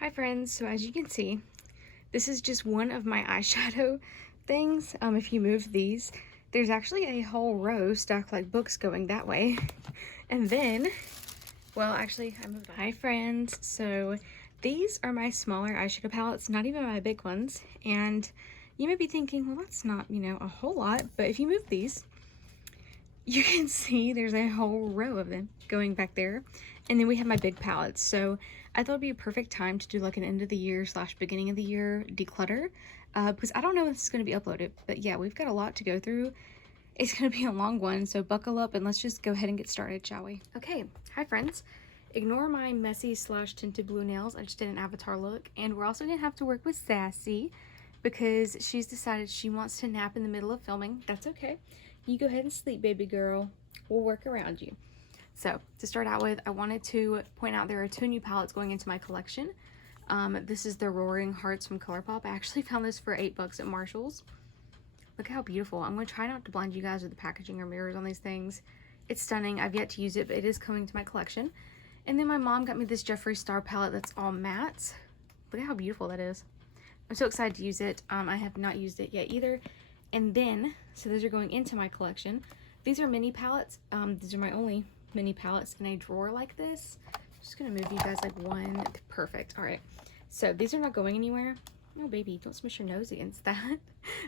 Hi friends, so as you can see, this is just one of my eyeshadow things. If you move these, there's actually a whole row stacked like books going that way. And then, well, actually, I moved on. Hi friends, so these are my smaller eyeshadow palettes, not even my big ones. And you may be thinking, well, that's not, a whole lot, but if you move these, you can see there's a whole row of them going back there. And then we have my big palettes. So I thought it'd be a perfect time to do like an end of the year / beginning of the year declutter, because I don't know if this is going to be uploaded, but yeah, we've got a lot to go through. It's going to be a long one, so buckle up and let's just go ahead and get started, shall we? Okay, hi friends. Ignore my messy / tinted blue nails. I just did an avatar look. And we're also going to have to work with Sassy because she's decided she wants to nap in the middle of filming. That's okay. You go ahead and sleep, baby girl. We'll work around you. So to start out with, I wanted to point out there are 2 new palettes going into my collection. This is the Roaring Hearts from ColourPop. I actually found this for $8 at Marshall's. Look how beautiful. I'm going to try not to blind you guys with the packaging or mirrors on these things. It's stunning. I've yet to use it, but it is coming to my collection. And then my mom got me this Jeffree Star palette that's all mattes. Look at how beautiful that is. I'm so excited to use it. I have not used it yet either. And then, so those are going into my collection. These are mini palettes. These are my only mini palettes in a drawer like this. I'm just gonna move you guys like one. Perfect. All right. So these are not going anywhere. No, baby, don't smush your nose against that.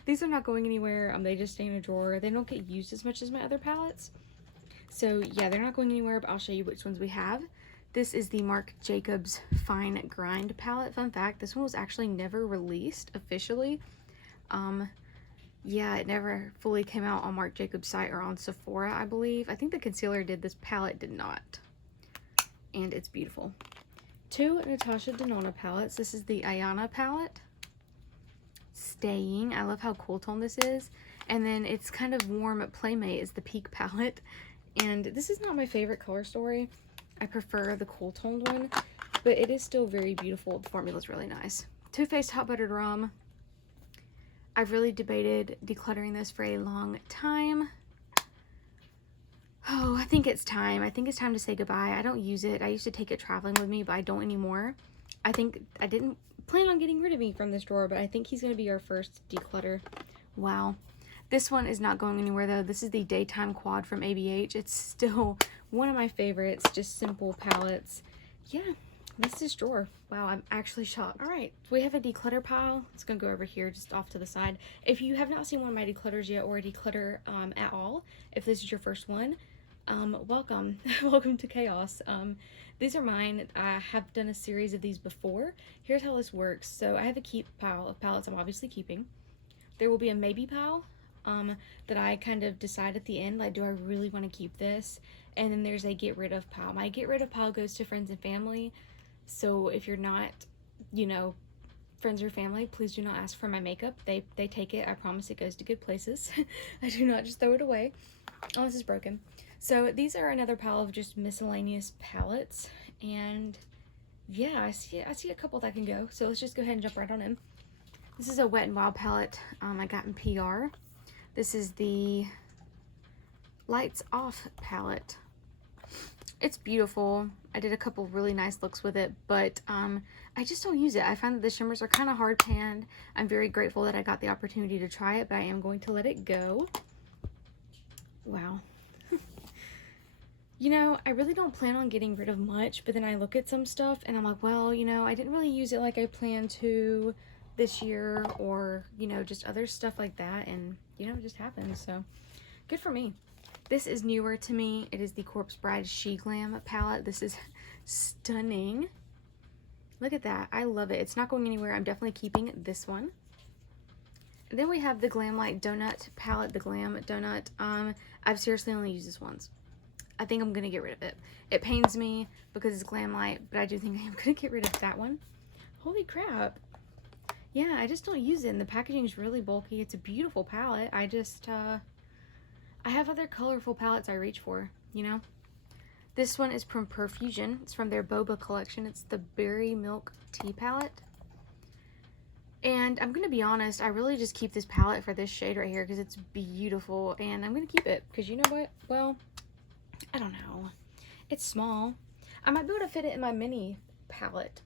These are not going anywhere. They just stay in a drawer. They don't get used as much as my other palettes. So yeah, they're not going anywhere, but I'll show you which ones we have. This is the Marc Jacobs Fine Grind palette. Fun fact, this one was actually never released officially. Yeah, it never fully came out on Marc Jacobs' site or on Sephora, I believe. I think the concealer did. This palette did not. And it's beautiful. 2 Natasha Denona palettes. This is the Ayana palette. Staying. I love how cool tone this is. And then it's kind of warm. Playmate is the Peak palette. And this is not my favorite color story. I prefer the cool toned one. But it is still very beautiful. The formula is really nice. Too Faced Hot Buttered Rum. I've really debated decluttering this for a long time. Oh, I think it's time. I think it's time to say goodbye. I don't use it. I used to take it traveling with me, but I don't anymore. I think I didn't plan on getting rid of me from this drawer, but I think he's going to be our first declutter. Wow. This one is not going anywhere, though. This is the Daytime Quad from ABH. It's still one of my favorites. Just simple palettes. Yeah. That's this drawer. Wow, I'm actually shocked. All right, we have a declutter pile. It's gonna go over here, just off to the side. If you have not seen one of my declutters yet, or a declutter at all, if this is your first one, welcome. Welcome to chaos. These are mine. I have done a series of these before. Here's how this works. So I have a keep pile of palettes I'm obviously keeping. There will be a maybe pile that I kind of decide at the end, like, do I really want to keep this? And then there's a get rid of pile. My get rid of pile goes to friends and family. So if you're not, friends or family, please do not ask for my makeup. They take it. I promise it goes to good places. I do not just throw it away unless it's broken. So these are another pile of just miscellaneous palettes. And yeah, I see a couple that can go. So let's just go ahead and jump right on in. This is a Wet n Wild palette I got in PR. This is the Lights Off palette. It's beautiful. I did a couple really nice looks with it, but I just don't use it. I find that the shimmers are kind of hard panned. I'm very grateful that I got the opportunity to try it, but I am going to let it go. Wow. I really don't plan on getting rid of much, but then I look at some stuff and I'm like, well, I didn't really use it like I planned to this year, or, just other stuff like that, and, it just happens, so good for me. This is newer to me. It is the Corpse Bride She Glam palette. This is stunning. Look at that. I love it. It's not going anywhere. I'm definitely keeping this one. And then we have the Glamlite Donut palette, the Glam Donut. I've seriously only used this once. I think I'm going to get rid of it. It pains me because it's Glamlite, but I do think I am going to get rid of that one. Holy crap. Yeah, I just don't use it, and the packaging is really bulky. It's a beautiful palette. I just, I have other colorful palettes I reach for, This one is from Perfusion. It's from their Boba collection. It's the Berry Milk Tea palette. And I'm going to be honest, I really just keep this palette for this shade right here because it's beautiful. And I'm going to keep it because you know what? Well, I don't know. It's small. I might be able to fit it in my mini palette.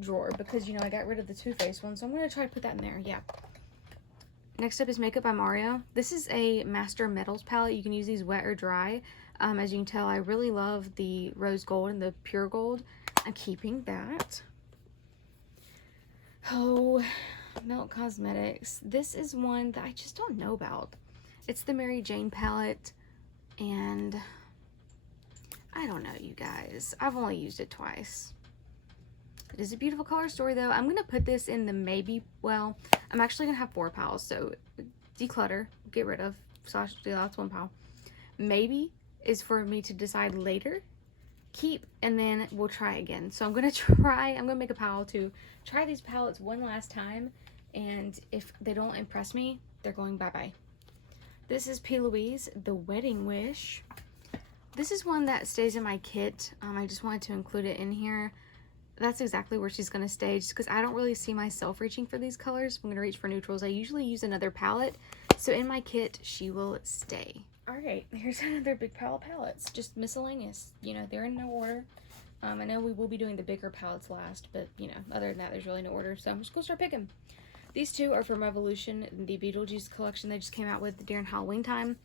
drawer because, you know, I got rid of the Too Faced one. So I'm going to try to put that in there. Yeah. Next up is Makeup by Mario. This is a Master Metals palette. You can use these wet or dry. As you can tell, I really love the rose gold and the pure gold. I'm keeping that. Oh, Melt Cosmetics. This is one that I just don't know about. It's the Mary Jane palette, and I don't know, you guys. I've only used it twice. It is a beautiful color story, though. I'm going to put this in the maybe, well, I'm actually going to have 4 piles, so declutter, get rid of, slash, that's 1 pile. Maybe is for me to decide later, keep, and then we'll try again. So I'm going to make a pile to try these palettes one last time, and if they don't impress me, they're going bye-bye. This is P. Louise, The Wedding Wish. This is one that stays in my kit. I just wanted to include it in here. That's exactly where she's going to stay, just because I don't really see myself reaching for these colors. I'm going to reach for neutrals. I usually use another palette, so in my kit, she will stay. Alright, here's another big pile of palettes, just miscellaneous. You know, they're in no order. I know we will be doing the bigger palettes last, but, you know, other than that, there's really no order, so I'm just going to start picking. These two are from Revolution, the Beetlejuice collection they just came out with during Halloween time.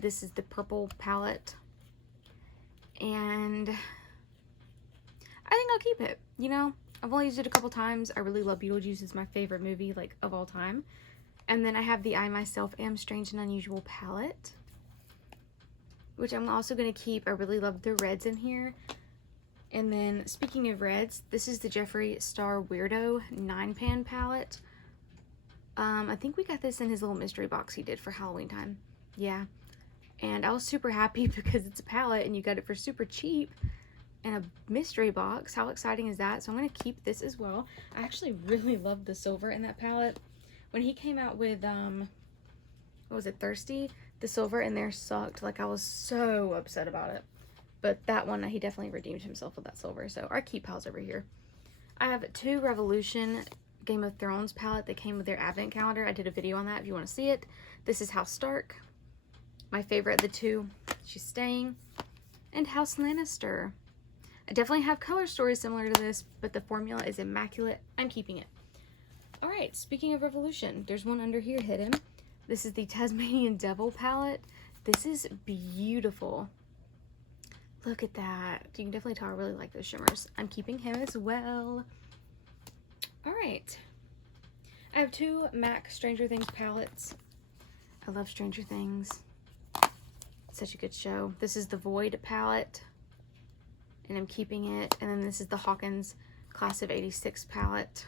This is the purple palette, and I think I'll keep it. You know, I've only used it a couple times. I really love Beetlejuice. It's my favorite movie, like, of all time. And then I have the I Myself Am Strange and Unusual palette, which I'm also going to keep. I really love the reds in here. And then, speaking of reds, this is the Jeffree Star Weirdo 9-pan palette. I think we got this in his little mystery box he did for Halloween time. Yeah. And I was super happy because it's a palette and you got it for super cheap in a mystery box. How exciting is that? So I'm going to keep this as well. I actually really love the silver in that palette. When he came out with, what was it, Thirsty? The silver in there sucked. Like, I was so upset about it. But that one, he definitely redeemed himself with that silver. So our keep piles over here. I have 2 Revolution Game of Thrones palette that came with their advent calendar. I did a video on that if you want to see it. This is House Stark. My favorite of the 2, she's staying. And House Lannister. I definitely have color stories similar to this, but the formula is immaculate. I'm keeping it. Alright, speaking of Revolution, there's one under here hidden. This is the Tasmanian Devil palette. This is beautiful. Look at that. You can definitely tell I really like those shimmers. I'm keeping him as well. Alright. I have 2 MAC Stranger Things palettes. I love Stranger Things. It's such a good show. This is the Void palette, and I'm keeping it. And then this is the Hawkins Class of 86 palette.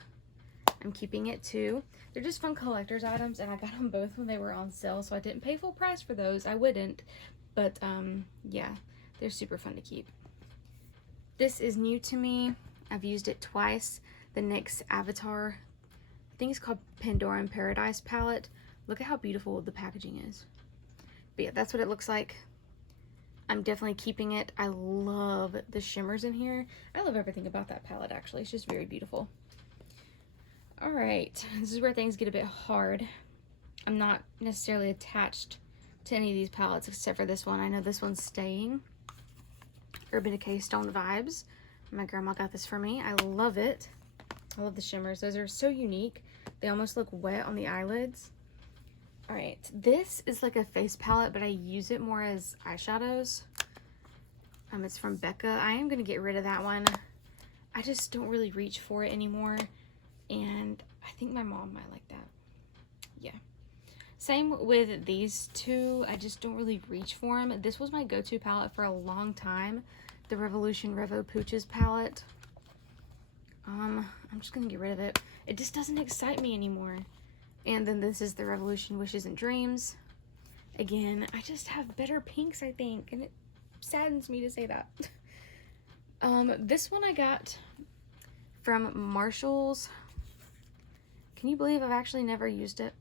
I'm keeping it too. They're just fun collector's items, and I got them both when they were on sale, so I didn't pay full price for those. I wouldn't, but yeah, they're super fun to keep. This is new to me. I've used it twice. The NYX Avatar, I think it's called Pandora in Paradise palette. Look at how beautiful the packaging is. But yeah, that's what it looks like. I'm definitely keeping it. I love the shimmers in here. I love everything about that palette, actually. It's just very beautiful. Alright, this is where things get a bit hard. I'm not necessarily attached to any of these palettes except for this one. I know this one's staying. Urban Decay Stone Vibes. My grandma got this for me. I love it. I love the shimmers. Those are so unique. They almost look wet on the eyelids. Alright, this is like a face palette, but I use it more as eyeshadows. It's from Becca. I am going to get rid of that one. I just don't really reach for it anymore. And I think my mom might like that. Yeah. Same with these 2. I just don't really reach for them. This was my go-to palette for a long time. The Revolution Revo Pooches palette. I'm just going to get rid of it. It just doesn't excite me anymore. And then this is the Revolution Wishes and Dreams. Again, I just have better pinks, I think. And it saddens me to say that. This one I got from Marshall's. Can you believe I've actually never used it?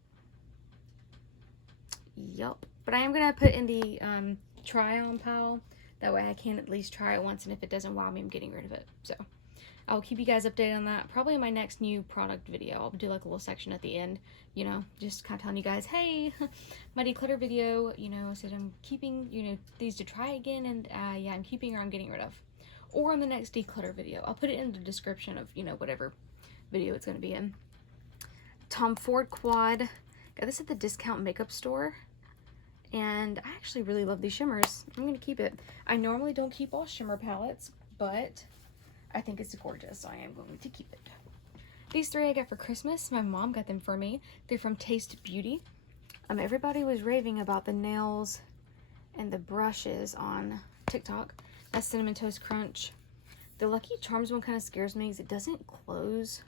Yup. But I am going to put in the try-on pile. That way I can at least try it once, and if it doesn't wow me, I'm getting rid of it. So I'll keep you guys updated on that. Probably in my next new product video. I'll do like a little section at the end, you know, just kind of telling you guys, hey, my declutter video, you know, said I'm keeping, you know, these to try again, and yeah, I'm keeping or I'm getting rid of. or on the next declutter video. I'll put it in the description of, you know, whatever video it's going to be in. Tom Ford Quad. Got this at the discount makeup store. And I actually really love these shimmers. I'm going to keep it. I normally don't keep all shimmer palettes, but I think it's gorgeous, so I am going to keep it. These three I got for Christmas. My mom got them for me. They're from Taste Beauty. Everybody was raving about the nails and the brushes on TikTok. That's Cinnamon Toast Crunch. The Lucky Charms one kind of scares me because it doesn't close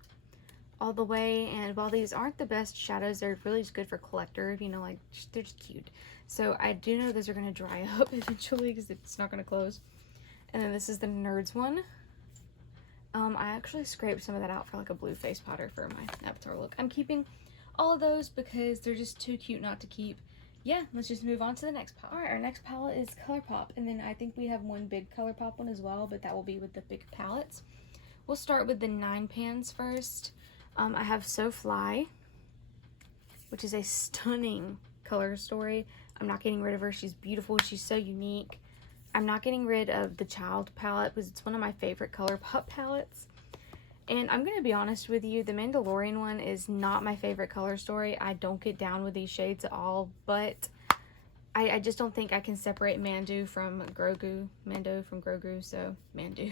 all the way, and while these aren't the best shadows, they're really just good for collector, you know, like, they're just cute. So I do know those are going to dry up eventually because it's not going to close. And then this is the Nerds one. I actually scraped some of that out for like a blue face powder for my avatar look. I'm keeping all of those because they're just too cute not to keep. Yeah, let's just move on to the next palette. Alright, our next palette is ColourPop, and then I think we have one big ColourPop one as well, but that will be with the big palettes. We'll start with the 9 pans first. I have So Fly, which is a stunning color story. I'm not getting rid of her. She's beautiful. She's so unique. I'm not getting rid of the Child palette because it's one of my favorite ColourPop palettes. And I'm going to be honest with you, the Mandalorian one is not my favorite color story. I don't get down with these shades at all, but I just don't think I can separate Mando from Grogu, so Mando.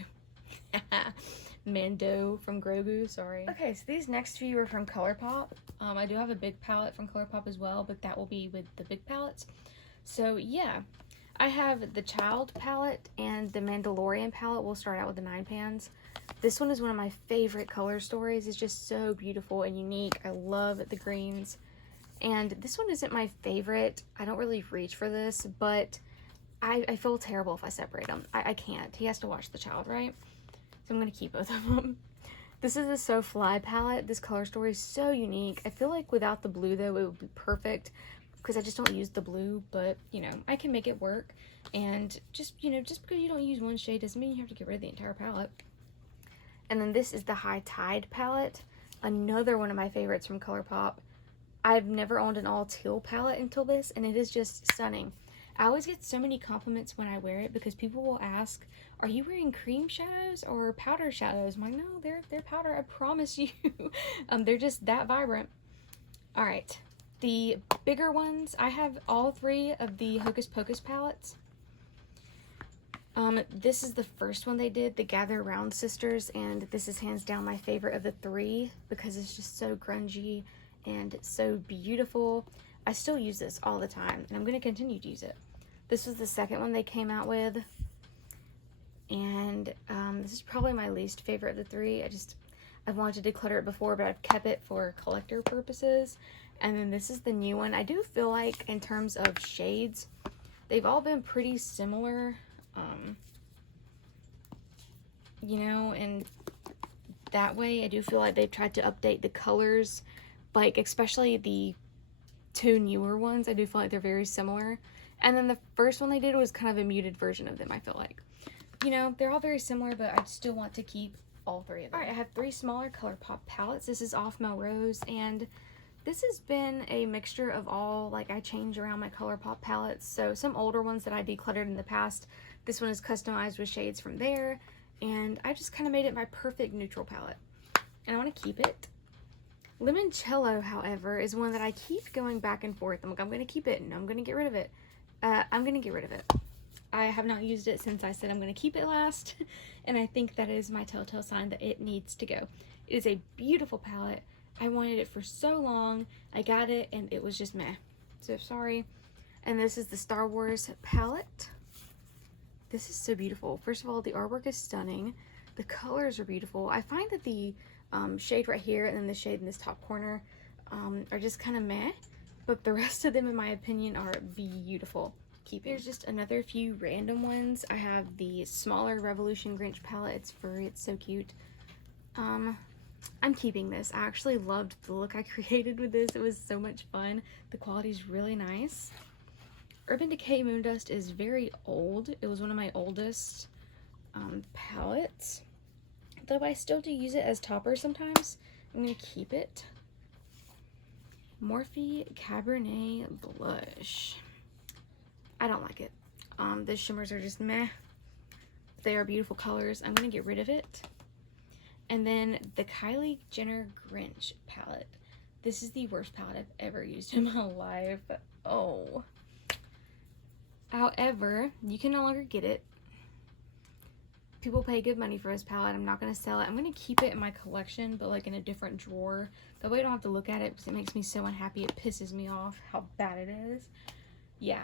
Mando from Grogu, sorry. Okay, so these next few are from ColourPop. I do have a big palette from ColourPop as well, but that will be with the big palettes. So yeah, I have the Child palette and the Mandalorian palette. We'll start out with the 9 pans. This one is one of my favorite color stories. It's just so beautiful and unique. I love the greens. And this one isn't my favorite. I don't really reach for this, but I feel terrible if I separate them. I can't. He has to watch the Child, right? So I'm going to keep both of them. This is the So Fly palette. This color story is so unique. I feel like without the blue, though, it would be perfect because I just don't use the blue, but, you know, I can make it work. And just, you know, just because you don't use one shade doesn't mean you have to get rid of the entire palette. And then this is the High Tide palette. Another one of my favorites from ColourPop. I've never owned an all teal palette until this, and it is just stunning. I always get so many compliments when I wear it because people will ask, are you wearing cream shadows or powder shadows? I'm like, no, they're powder, I promise you. They're just that vibrant. All right, the bigger ones, I have all 3 of the Hocus Pocus palettes. This is the first one they did, the Gather Round Sisters, and this is hands down my favorite of the 3 because it's just so grungy and so beautiful. I still use this all the time, and I'm going to continue to use it. This was the second one they came out with, and this is probably my least favorite of the 3. I've wanted to declutter it before, but I've kept it for collector purposes. And then this is the new one. I do feel like in terms of shades, they've all been pretty similar, you know, and that way I do feel like they've tried to update the colors, like especially the 2 newer ones. I do feel like they're very similar. And then the first one they did was kind of a muted version of them, I feel like. You know, they're all very similar, but I still want to keep all 3 of them. Alright, I have 3 smaller ColourPop palettes. This is Off Melrose, and this has been a mixture of all, like, I change around my ColourPop palettes. So some older ones that I decluttered in the past. This one is customized with shades from there, and I just kind of made it my perfect neutral palette. And I want to keep it. Limoncello, however, is one that I keep going back and forth. I'm like, I'm going to keep it, and I'm going to get rid of it. I'm going to get rid of it. I have not used it since I said I'm going to keep it last, and I think that is my telltale sign that it needs to go. It is a beautiful palette. I wanted it for so long. I got it, and it was just meh. So sorry. And this is the Star Wars palette. This is so beautiful. First of all, the artwork is stunning. The colors are beautiful. I find that the shade right here and then the shade in this top corner are just kind of meh, but the rest of them, in my opinion, are beautiful. There's just another few random ones. I have the smaller Revolution Grinch palette. It's furry. It's so cute. I'm keeping this. I actually loved the look I created with this. It was so much fun. The quality is really nice. Urban Decay Moondust is very old. It was one of my oldest palettes, though I still do use it as topper sometimes. I'm going to keep it. Morphe Cabernet Blush. I don't like it. The shimmers are just meh. They are beautiful colors. I'm going to get rid of it. And then the Kylie Jenner Grinch palette. This is the worst palette I've ever used in my life. Oh. However, you can no longer get it. People pay good money for this palette. I'm not going to sell it. I'm going to keep it in my collection, but like in a different drawer. That way I don't have to look at it because it makes me so unhappy. It pisses me off how bad it is. Yeah,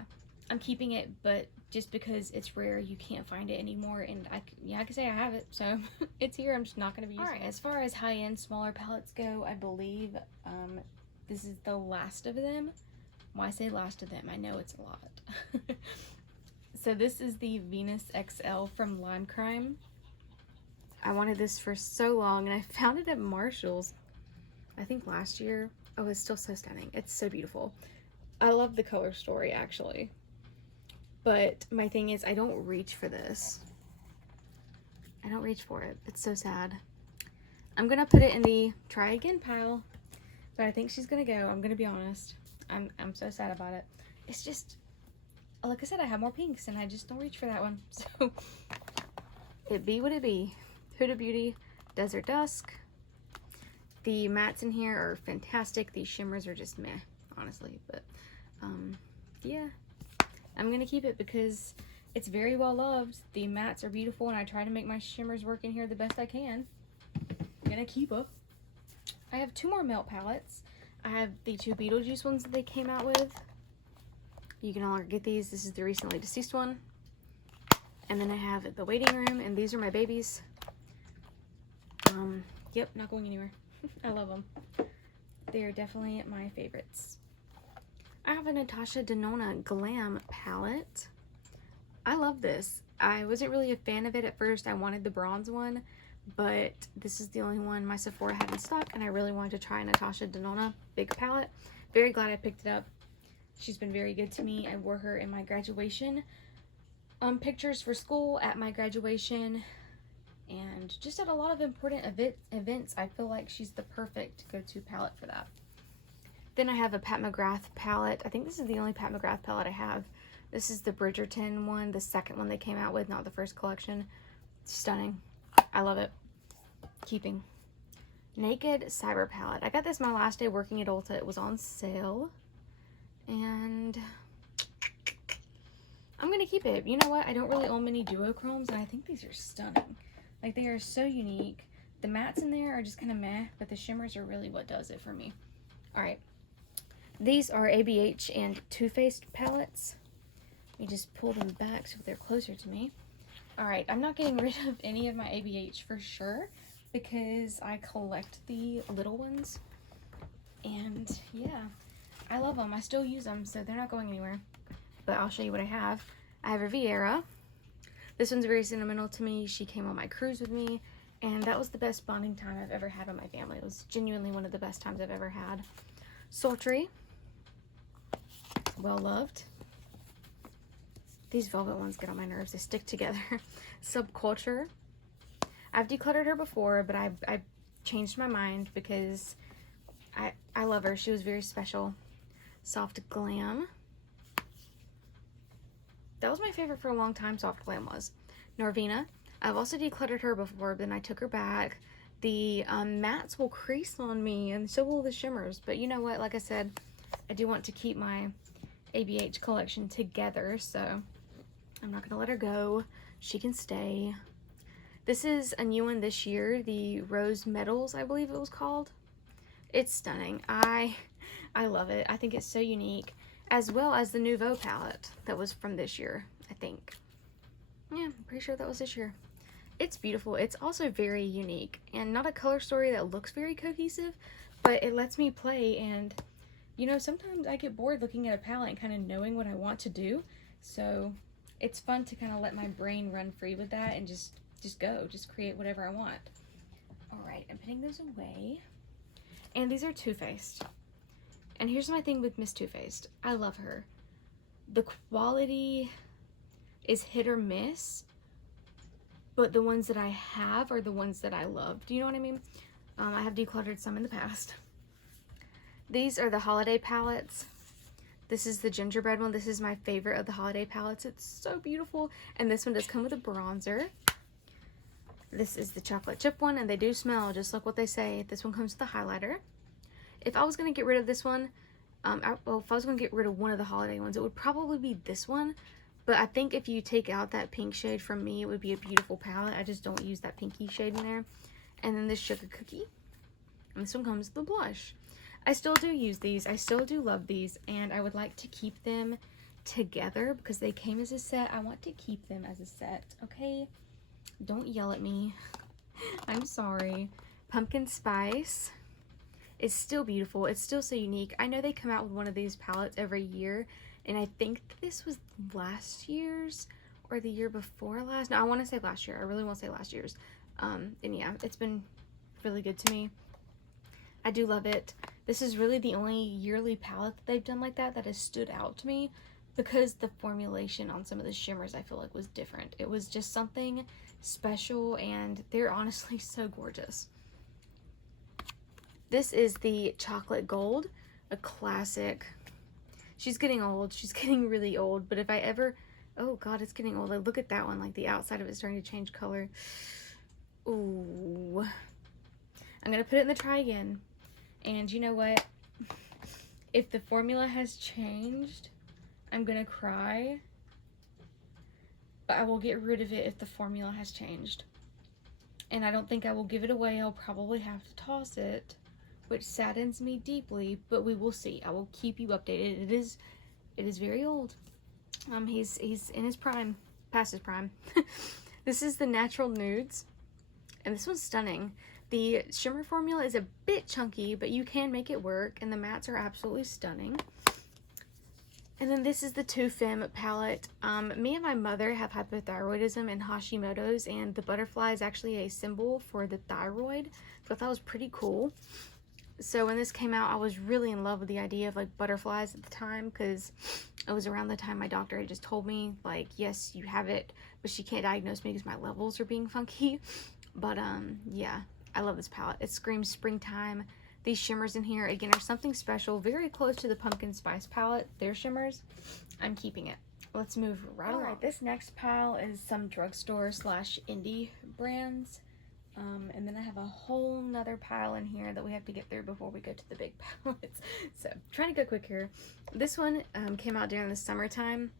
I'm keeping it, but just because it's rare, you can't find it anymore. And I can say I have it, so it's here. I'm just not going to be using it. Alright, as far as high-end, smaller palettes go, I believe this is the last of them. Why say last of them? I know it's a lot. So this is the Venus XL from Lime Crime. I wanted this for so long, and I found it at Marshall's, I think last year. Oh, it's still so stunning. It's so beautiful. I love the color story, actually. But my thing is, I don't reach for this. I don't reach for it. It's so sad. I'm going to put it in the try again pile, but I think she's going to go. I'm going to be honest. I'm so sad about it. It's just, like I said, I have more pinks, and I just don't reach for that one. So, it be what it be. Huda Beauty Desert Dusk. The mattes in here are fantastic. These shimmers are just meh, honestly. But, yeah. I'm going to keep it because it's very well loved. The mattes are beautiful, and I try to make my shimmers work in here the best I can. I'm going to keep it. I have 2 more melt palettes. I have the 2 Beetlejuice ones that they came out with. You can no longer get these. This is the recently deceased one. And then I have the waiting room, and these are my babies. Yep, not going anywhere. I love them. They're definitely my favorites. I have a Natasha Denona Glam palette. I love this. I wasn't really a fan of it at first. I wanted the bronze one, but this is the only one my Sephora had in stock, and I really wanted to try a Natasha Denona big palette. Very glad I picked it up. She's been very good to me. I wore her in my graduation pictures for school, at my graduation, and just at a lot of important events. I feel like she's the perfect go-to palette for that. Then I have a Pat McGrath palette. I think this is the only Pat McGrath palette I have. This is the Bridgerton one, the second one they came out with, not the first collection. Stunning. I love it. Keeping. Naked Cyber palette. I got this my last day working at Ulta. It was on sale. And I'm going to keep it. You know what? I don't really own many duochromes, and I think these are stunning. Like, they are so unique. The mattes in there are just kind of meh, but the shimmers are really what does it for me. Alright. These are ABH and Too Faced palettes. Let me just pull them back so they're closer to me. Alright, I'm not getting rid of any of my ABH for sure, because I collect the little ones. And, yeah. I love them. I still use them, so they're not going anywhere. But I'll show you what I have. I have Riviera. This one's very sentimental to me. She came on my cruise with me, and that was the best bonding time I've ever had with my family. It was genuinely one of the best times I've ever had. Sultry. Well loved. These velvet ones get on my nerves. They stick together. Subculture. I've decluttered her before, but I changed my mind because I love her. She was very special. Soft Glam. That was my favorite for a long time, Soft Glam was. Norvina. I've also decluttered her before, but then I took her back. The mattes will crease on me, and so will the shimmers. But you know what? Like I said, I do want to keep my ABH collection together, so I'm not going to let her go. She can stay. This is a new one this year, the Rose Metals, I believe it was called. It's stunning. I love it. I think it's so unique, as well as the Nouveau palette that was from this year, I think. Yeah, I'm pretty sure that was this year. It's beautiful. It's also very unique, and not a color story that looks very cohesive, but it lets me play. And you know, sometimes I get bored looking at a palette and kind of knowing what I want to do, so it's fun to kind of let my brain run free with that and just create whatever I want. All right, I'm putting those away. And these are Too Faced. And here's my thing with Miss Too Faced. I love her. The quality is hit or miss, but the ones that I have are the ones that I love. Do you know what I mean? I have decluttered some in the past. These are the holiday palettes. This is the gingerbread one. This is my favorite of the holiday palettes. It's so beautiful. And this one does come with a bronzer. This is the chocolate chip one, and they do smell just like what they say. This one comes with the highlighter. If I was going to get rid of this one, well, if I was going to get rid of one of the holiday ones, it would probably be this one. But I think if you take out that pink shade from me, it would be a beautiful palette. I just don't use that pinky shade in there. And then this sugar cookie. And this one comes with the blush. I still do use these. I still do love these. And I would like to keep them together because they came as a set. I want to keep them as a set, okay? Don't yell at me. I'm sorry. Pumpkin Spice is still beautiful. It's still so unique. I know they come out with one of these palettes every year, and I think this was last year's or the year before last. No, I want to say last year. I really want to say last year's. And yeah, it's been really good to me. I do love it. This is really the only yearly palette that they've done like that has stood out to me, because the formulation on some of the shimmers I feel like was different. It was just something special, and they're honestly so gorgeous. This is the Chocolate Gold, a classic. She's getting old. She's getting really old, but if I ever, oh god, it's getting old. Like, look at that one, like the outside of it's starting to change color. Ooh. I'm gonna put it in the try again. And you know what? If the formula has changed, I'm gonna cry. But I will get rid of it if the formula has changed. And I don't think I will give it away. I'll probably have to toss it, which saddens me deeply, but we will see. I will keep you updated. It is very old. He's in his prime, past his prime. This is the Natural Nudes, and this one's stunning. The shimmer formula is a bit chunky, but you can make it work, and the mattes are absolutely stunning. And then this is the Too Femme palette. Me and my mother have hypothyroidism and Hashimoto's, and the butterfly is actually a symbol for the thyroid, so I thought it was pretty cool. So when this came out, I was really in love with the idea of like butterflies at the time, because it was around the time my doctor had just told me, like, yes, you have it, but she can't diagnose me because my levels are being funky. But yeah, I love this palette. It screams springtime. These shimmers in here, again, are something special, very close to the Pumpkin Spice palette. Their shimmers, I'm keeping it. Let's move right along. Alright, this next pile is some drugstore slash indie brands. And then I have a whole nother pile in here that we have to get through before we go to the big palettes. So, trying to go quick here. This one came out during the summertime,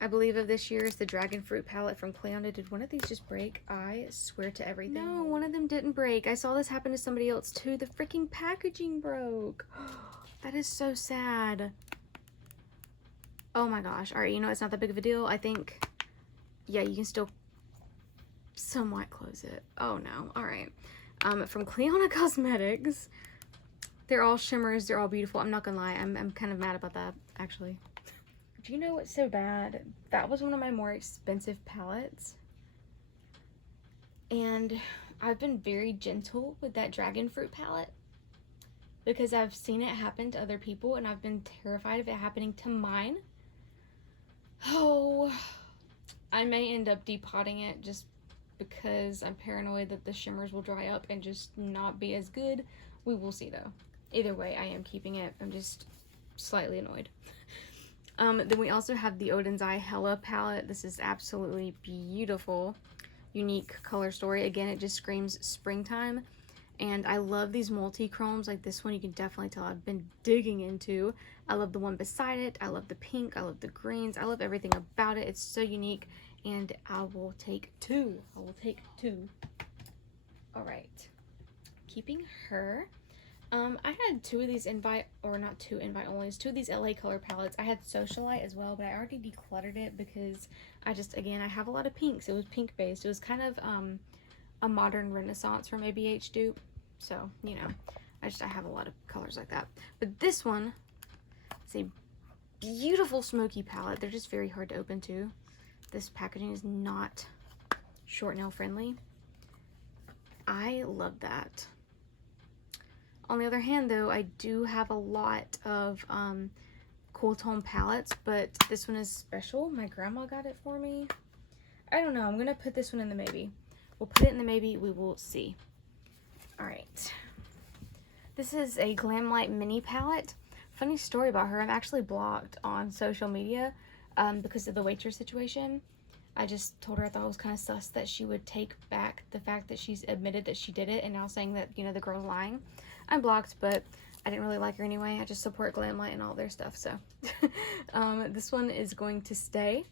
I believe, of this year. Is the Dragon Fruit palette from Clionadh. Did one of these just break? I swear to everything. No, one of them didn't break. I saw this happen to somebody else too. The freaking packaging broke. That is so sad. Oh my gosh. Alright, you know, it's not that big of a deal. I think, yeah, you can still somewhat close it. Oh no. Alright. From Clionadh Cosmetics. They're all shimmers. They're all beautiful. I'm not gonna lie. I'm kind of mad about that, actually. Do you know what's so bad? That was one of my more expensive palettes. And I've been very gentle with that Dragon Fruit palette, because I've seen it happen to other people, and I've been terrified of it happening to mine. Oh, I may end up depotting it just because I'm paranoid that the shimmers will dry up and just not be as good. We will see though. Either way, I am keeping it. I'm just slightly annoyed. Then we also have the Odin's Eye Hella palette. This is absolutely beautiful. Unique color story. Again, it just screams springtime. And I love these multi-chromes. Like this one, you can definitely tell I've been digging into. I love the one beside it. I love the pink. I love the greens. I love everything about it. It's so unique. And I will take two. I will take two. Alright. Keeping her. I had two of these invite, or not two invite onlys, two of these LA color palettes. I had Socialite as well, but I already decluttered it because I just, again, I have a lot of pinks. It was pink based. It was kind of a modern renaissance from ABH dupe. So, you know, I have a lot of colors like that. But this one is a beautiful smoky palette. They're just very hard to open too. This packaging is not short nail friendly. I love that. On the other hand, though, I do have a lot of cool tone palettes, but this one is special. My grandma got it for me. I don't know. I'm going to put this one in the maybe. We'll put it in the maybe. We will see. Alright. This is a Glamlight mini palette. Funny story about her. I'm actually blocked on social media because of the waitress situation. I just told her I thought it was kind of sus that she would take back the fact that she's admitted that she did it and now saying that, you know, the girl's lying. I'm blocked, but I didn't really like her anyway. I just support Glamlight and all their stuff, so. This one is going to stay.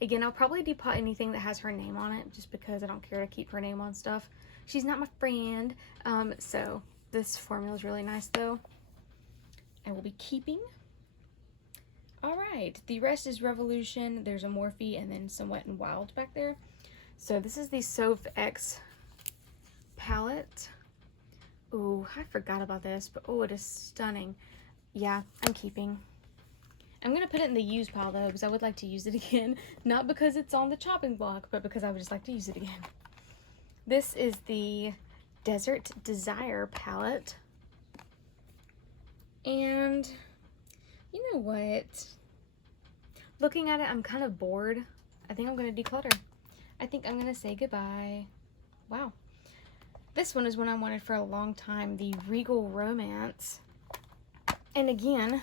Again, I'll probably depot anything that has her name on it just because I don't care to keep her name on stuff. She's not my friend. So this formula is really nice though. I will be keeping. Alright, the rest is Revolution. There's a Morphe and then some Wet n Wild back there. So this is the Soph X palette. Ooh, I forgot about this, but oh, it is stunning. Yeah, I'm keeping. I'm going to put it in the use pile though, because I would like to use it again. Not because it's on the chopping block, but because I would just like to use it again. This is the Desert Desire palette. And you know what? Looking at it, I'm kind of bored. I think I'm going to declutter. I think I'm going to say goodbye. Wow. This one is one I wanted for a long time, the Regal Romance. And again,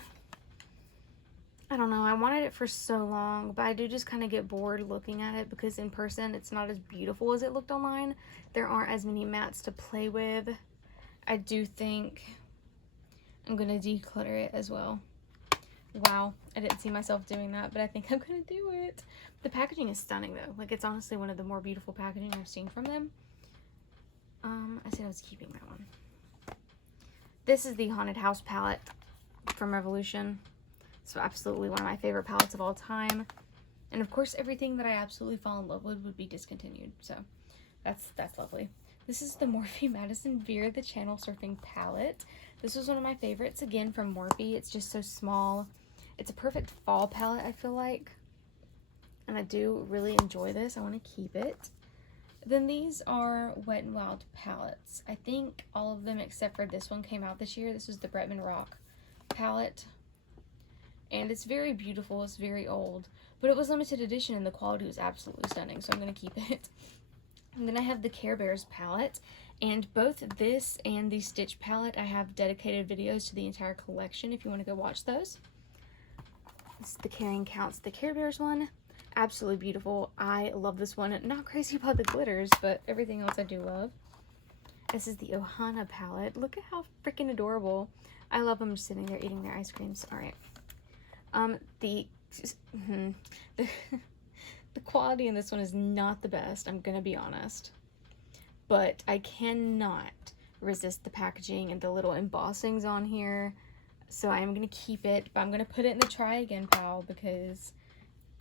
I don't know, I wanted it for so long, but I do just kind of get bored looking at it because in person it's not as beautiful as it looked online. There aren't as many mattes to play with. I do think I'm going to declutter it as well. Wow, I didn't see myself doing that, but I think I'm going to do it. The packaging is stunning though. Like, it's honestly one of the more beautiful packaging I've seen from them. I said I was keeping that one. This is the Haunted House palette from Revolution. So absolutely one of my favorite palettes of all time. And of course, everything that I absolutely fall in love with would be discontinued. So that's lovely. This is the Morphe Madison Beer, the Channel Surfing palette. This was one of my favorites, again, from Morphe. It's just so small. It's a perfect fall palette, I feel like. And I do really enjoy this. I want to keep it. Then these are Wet n Wild palettes. I think all of them except for this one came out this year. This is the Bretman Rock palette. And it's very beautiful. It's very old. But it was limited edition and the quality was absolutely stunning. So I'm going to keep it. And then I have the Care Bears palette. And both this and the Stitch palette, I have dedicated videos to the entire collection if you want to go watch those. This is the Caring Counts, the Care Bears one. Absolutely beautiful. I love this one. Not crazy about the glitters, but everything else I do love. This is the Ohana palette. Look at how freaking adorable. I love them just sitting there eating their ice creams. All right. The quality in this one is not the best, I'm gonna be honest. But I cannot resist the packaging and the little embossings on here. So I'm gonna keep it, but I'm gonna put it in the try again pile because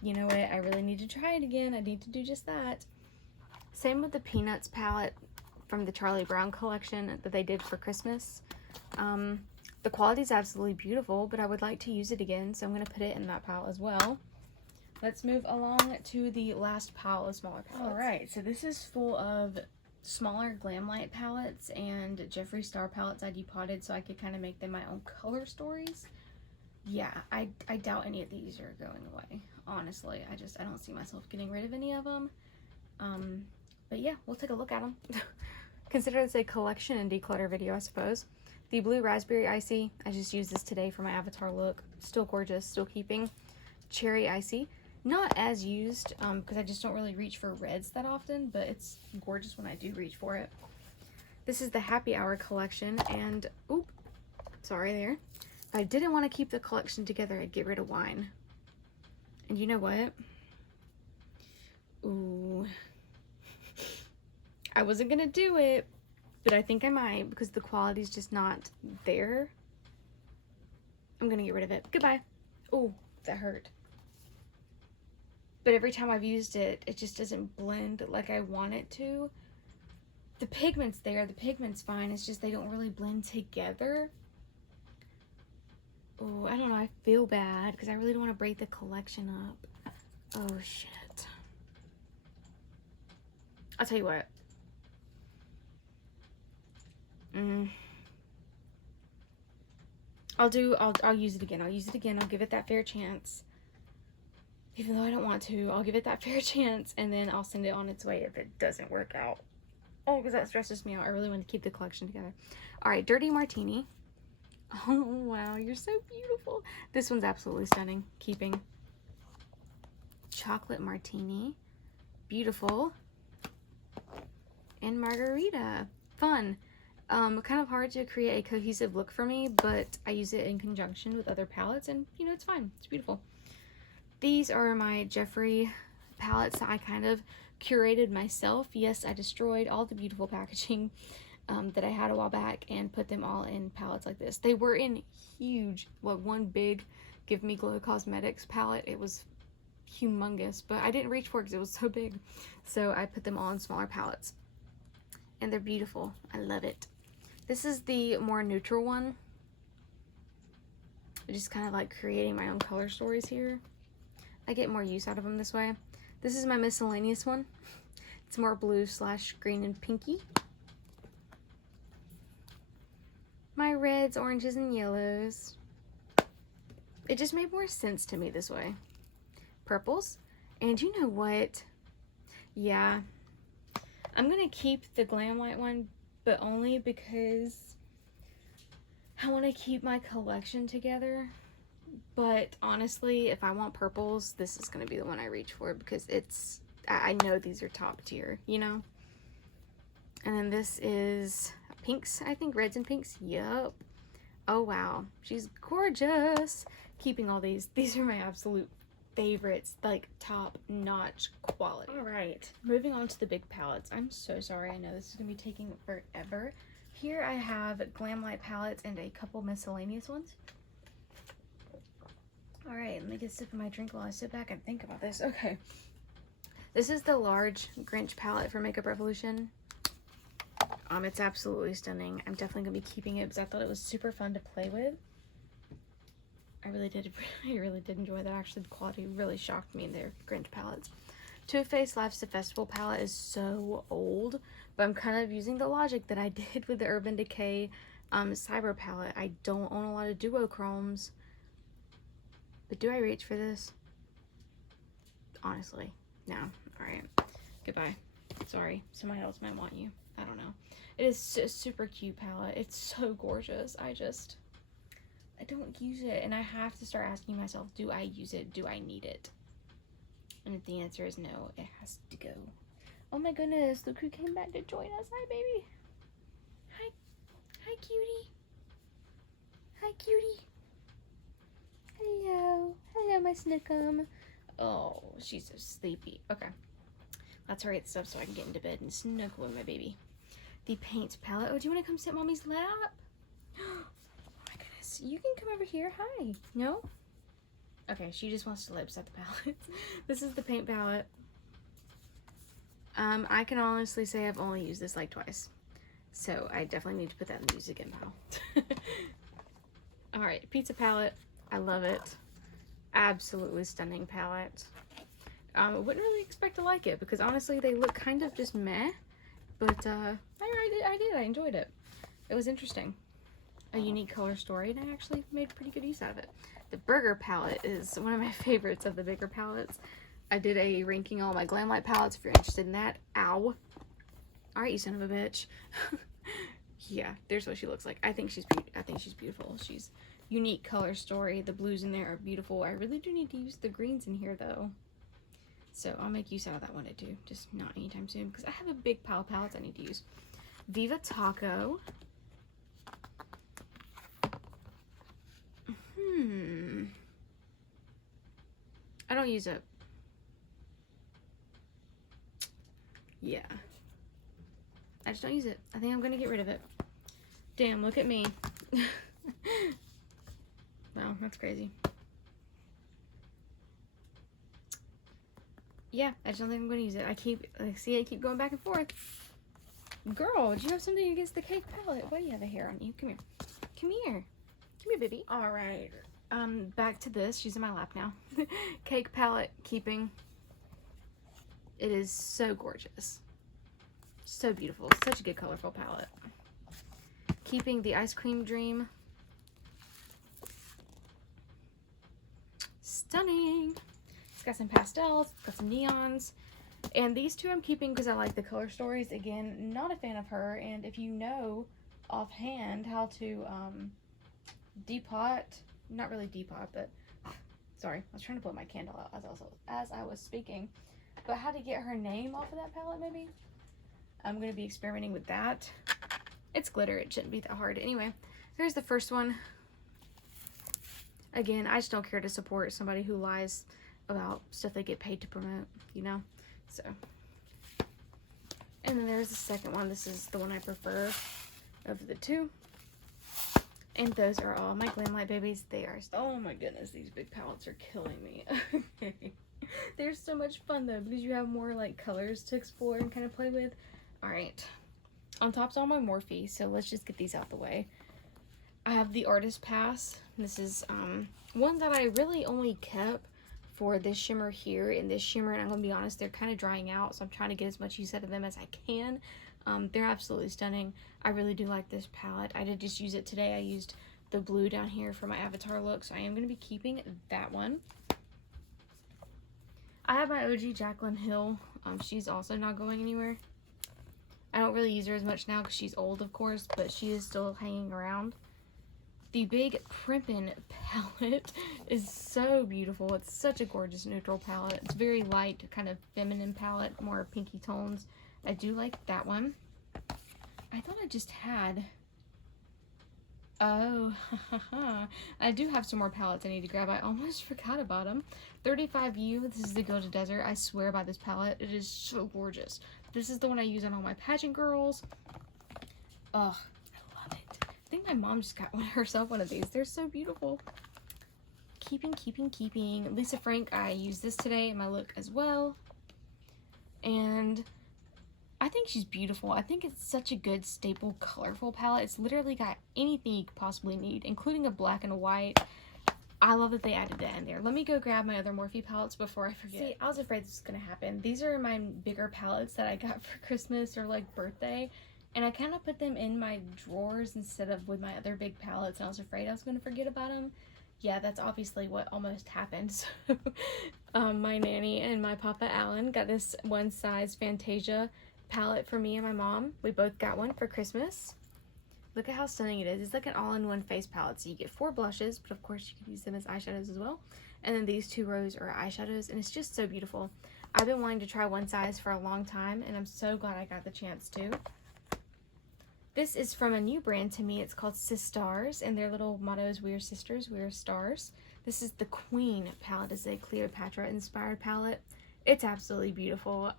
you know what, I really need to try it again. I need to do just that. Same with the Peanuts palette from the Charlie Brown collection that they did for Christmas. The quality is absolutely beautiful, but I would like to use it again, so I'm going to put it in that pile as well. Let's move along to the last pile of smaller palettes. Alright, so this is full of smaller Glamlight palettes and Jeffree Star palettes I depotted so I could kind of make them my own color stories. Yeah, I doubt any of these are going away. Honestly, I don't see myself getting rid of any of them. But yeah, we'll take a look at them. Consider this a collection and declutter video, I suppose. The Blue Raspberry Icy, I just used this today for my avatar look. Still gorgeous, still keeping. Cherry Icy, not as used because I just don't really reach for reds that often, but it's gorgeous when I do reach for it. This is the Happy Hour collection, and oop, sorry there. If I didn't want to keep the collection together, I'd get rid of wine. And you know what? Ooh. I wasn't gonna do it, but I think I might because the quality's just not there. I'm gonna get rid of it. Goodbye. Oh, that hurt. But every time I've used it, it just doesn't blend like I want it to. The pigment's there, the pigment's fine, it's just they don't really blend together. Oh, I don't know, I feel bad because I really don't want to break the collection up. Oh, shit. I'll tell you what. I'll use it again. I'll use it again. I'll give it that fair chance. Even though I don't want to, I'll give it that fair chance and then I'll send it on its way if it doesn't work out. Oh, because that stresses me out. I really want to keep the collection together. Alright, Dirty Martini. Oh, wow, you're so beautiful. This one's absolutely stunning. Keeping. Chocolate Martini. Beautiful. And Margarita. Fun. Kind of hard to create a cohesive look for me, but I use it in conjunction with other palettes, and you know, it's fine. It's beautiful. These are my Jeffree palettes that I kind of curated myself. Yes, I destroyed all the beautiful packaging that I had a while back and put them all in palettes like this. They were in huge, one big Give Me Glow Cosmetics palette. It was humongous, but I didn't reach for it because it was so big. So I put them all in smaller palettes. And they're beautiful. I love it. This is the more neutral one. I'm just kind of like creating my own color stories here. I get more use out of them this way. This is my miscellaneous one. It's more blue / green and pinky. My reds, oranges, and yellows. It just made more sense to me this way. Purples. And you know what? Yeah. I'm going to keep the Glam Light one, but only because I want to keep my collection together. But honestly, if I want purples, this is going to be the one I reach for because it's, I know these are top tier, you know? And then this is pinks, I think, reds and pinks. Yup. Oh, wow. She's gorgeous. Keeping all these. These are my absolute favorites, like top-notch quality. All right, moving on to the big palettes. I'm so sorry. I know this is going to be taking forever. Here I have Glam Light palettes and a couple miscellaneous ones. All right, let me get a sip of my drink while I sit back and think about this. Okay. This is the large Grinch palette for Makeup Revolution. It's absolutely stunning. I'm definitely going to be keeping it because I thought it was super fun to play with. I really did enjoy that. Actually, the quality really shocked me in their Grinch palettes. Too Faced Life's the Festival palette is so old, but I'm kind of using the logic that I did with the Urban Decay Cyber palette. I don't own a lot of duochromes, but do I reach for this? Honestly, no. All right, goodbye. Sorry, somebody else might want you. I don't know. It is a super cute palette. It's so gorgeous. I don't use it, and I have to start asking myself, do I use it? Do I need it? And if the answer is no, it has to go. Oh my goodness, look who came back to join us. Hi, baby. Hi. Hi, cutie. Hi, cutie. Hello. Hello, my snookum. Oh, she's so sleepy. Okay. Let's hurry this up so I can get into bed and snuggle with my baby. The paint palette. Oh, do you want to come sit in Mommy's lap? You can come over here. Hi. No? Okay, she just wants to lay beside the palette. This is the paint palette. I can honestly say I've only used this like twice. So I definitely need to put that in the use again pile. Alright, pizza palette. I love it. Absolutely stunning palette. I wouldn't really expect to like it because honestly they look kind of just meh. But I did. I enjoyed it. It was interesting. A unique color story, and I actually made pretty good use out of it. The Burger palette is one of my favorites of the bigger palettes. I did a ranking all my Glam Light palettes if you're interested in that. Ow. Alright, you son of a bitch. Yeah, there's what she looks like. I think she's beautiful. She's unique color story. The blues in there are beautiful. I really do need to use the greens in here though. So I'll make use out of that one too. Just not anytime soon because I have a big pile of palettes I need to use. Viva Taco. I don't use it. Yeah. I just don't use it. I think I'm gonna get rid of it. Damn, look at me. Wow, that's crazy. Yeah, I just don't think I'm gonna use it. I keep going back and forth. Girl, do you have something against the cake palette? Why do you have a hair on you? Come here. Come here. Come here, baby. All right. Back to this. She's in my lap now. Cake palette, keeping. It is so gorgeous. So beautiful. Such a good colorful palette. Keeping the Ice Cream Dream. Stunning. It's got some pastels, got some neons. And these two I'm keeping because I like the color stories. Again, not a fan of her. And if you know offhand how to depot, not really depot, but Sorry, I was trying to put my candle out as I was speaking. But how to get her name off of that palette, maybe? I'm going to be experimenting with that. It's glitter. It shouldn't be that hard. Anyway, here's the first one. Again, I just don't care to support somebody who lies about stuff they get paid to promote, you know? So. And then there's the second one. This is the one I prefer of the two. And those are all my Glamlight babies. They are, oh my goodness, these big palettes are killing me. They're so much fun though, because you have more like colors to explore and kind of play with. All right, on top's all my Morphe, so let's just get these out the way. I have the Artist Pass. This is one that I really only kept for this shimmer here and this shimmer, and I'm gonna be honest, they're kind of drying out, so I'm trying to get as much use out of them as I can. They're absolutely stunning. I really do like this palette. I did just use it today. I used the blue down here for my avatar look, so I am going to be keeping that one. I have my OG Jaclyn Hill. She's also not going anywhere. I don't really use her as much now because she's old, of course, but she is still hanging around. The big Primpin palette is so beautiful. It's such a gorgeous neutral palette. It's very light, kind of feminine palette, more pinky tones. I do like that one. I thought I just had... Oh, I do have some more palettes I need to grab. I almost forgot about them. 35U, this is the Gilded Desert. I swear by this palette. It is so gorgeous. This is the one I use on all my pageant girls. Oh, I love it. I think my mom just got herself one of these. They're so beautiful. Keeping. Lisa Frank, I used this today in my look as well. And I think she's beautiful. I think it's such a good staple colorful palette. It's literally got anything you could possibly need, including a black and a white. I love that they added that in there. Let me go grab my other Morphe palettes before I forget. See, I was afraid this was gonna happen. These are my bigger palettes that I got for Christmas or like birthday, and I kind of put them in my drawers instead of with my other big palettes, and I was afraid I was gonna forget about them. Yeah, that's obviously what almost happened. So, my nanny and my Papa Alan got this one size Fantasia palette for me and my mom. We both got one for Christmas. Look at how stunning it is. It's like an all-in-one face palette, so you get 4 blushes, but of course you can use them as eyeshadows as well. And then these 2 rows are eyeshadows, and it's just so beautiful. I've been wanting to try one size for a long time, and I'm so glad I got the chance to. This is from a new brand to me. It's called Sistars, and their little motto is "We are sisters, we are stars." This is the Queen palette. It's a Cleopatra-inspired palette. It's absolutely beautiful.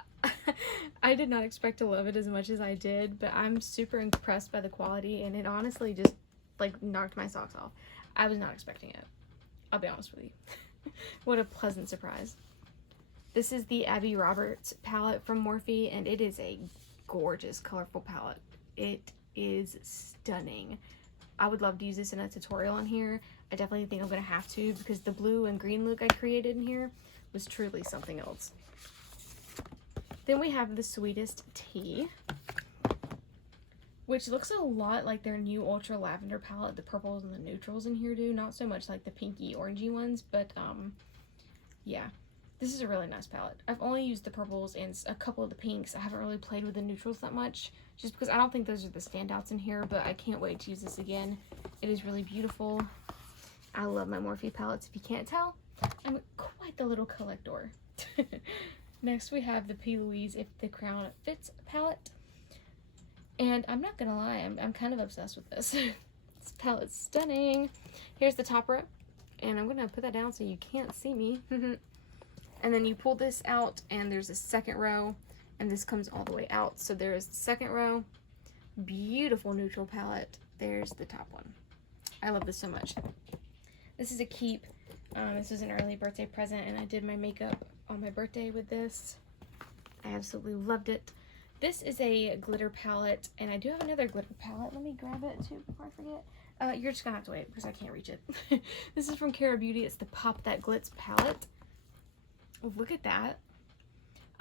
I did not expect to love it as much as I did, but I'm super impressed by the quality, and it honestly just like knocked my socks off. I was not expecting it. I'll be honest with you. What a pleasant surprise. This is the Abby Roberts palette from Morphe, and it is a gorgeous, colorful palette. It is stunning. I would love to use this in a tutorial on here. I definitely think I'm going to have to, because the blue and green look I created in here was truly something else. Then we have the Sweetest Tea, which looks a lot like their new Ultra Lavender palette. The purples and the neutrals in here do. Not so much like the pinky orangey ones, but yeah. This is a really nice palette. I've only used the purples and a couple of the pinks. I haven't really played with the neutrals that much, just because I don't think those are the standouts in here, but I can't wait to use this again. It is really beautiful. I love my Morphe palettes. If you can't tell, I'm quite the little collector. Next we have the P. Louise If the Crown Fits palette. And I'm not gonna lie, I'm kind of obsessed with this. This palette's stunning. Here's the top row, and I'm gonna put that down so you can't see me. And then you pull this out, and there's a second row, and this comes all the way out. So there's the second row. Beautiful neutral palette. There's the top one. I love this so much. This is a keep. This was an early birthday present, and I did my makeup on my birthday with this. I absolutely loved it. This is a glitter palette, and I do have another glitter palette. Let me grab it too before I forget. You're just gonna have to wait because I can't reach it. This is from Cara Beauty. It's the Pop That Glitz palette. Look at that.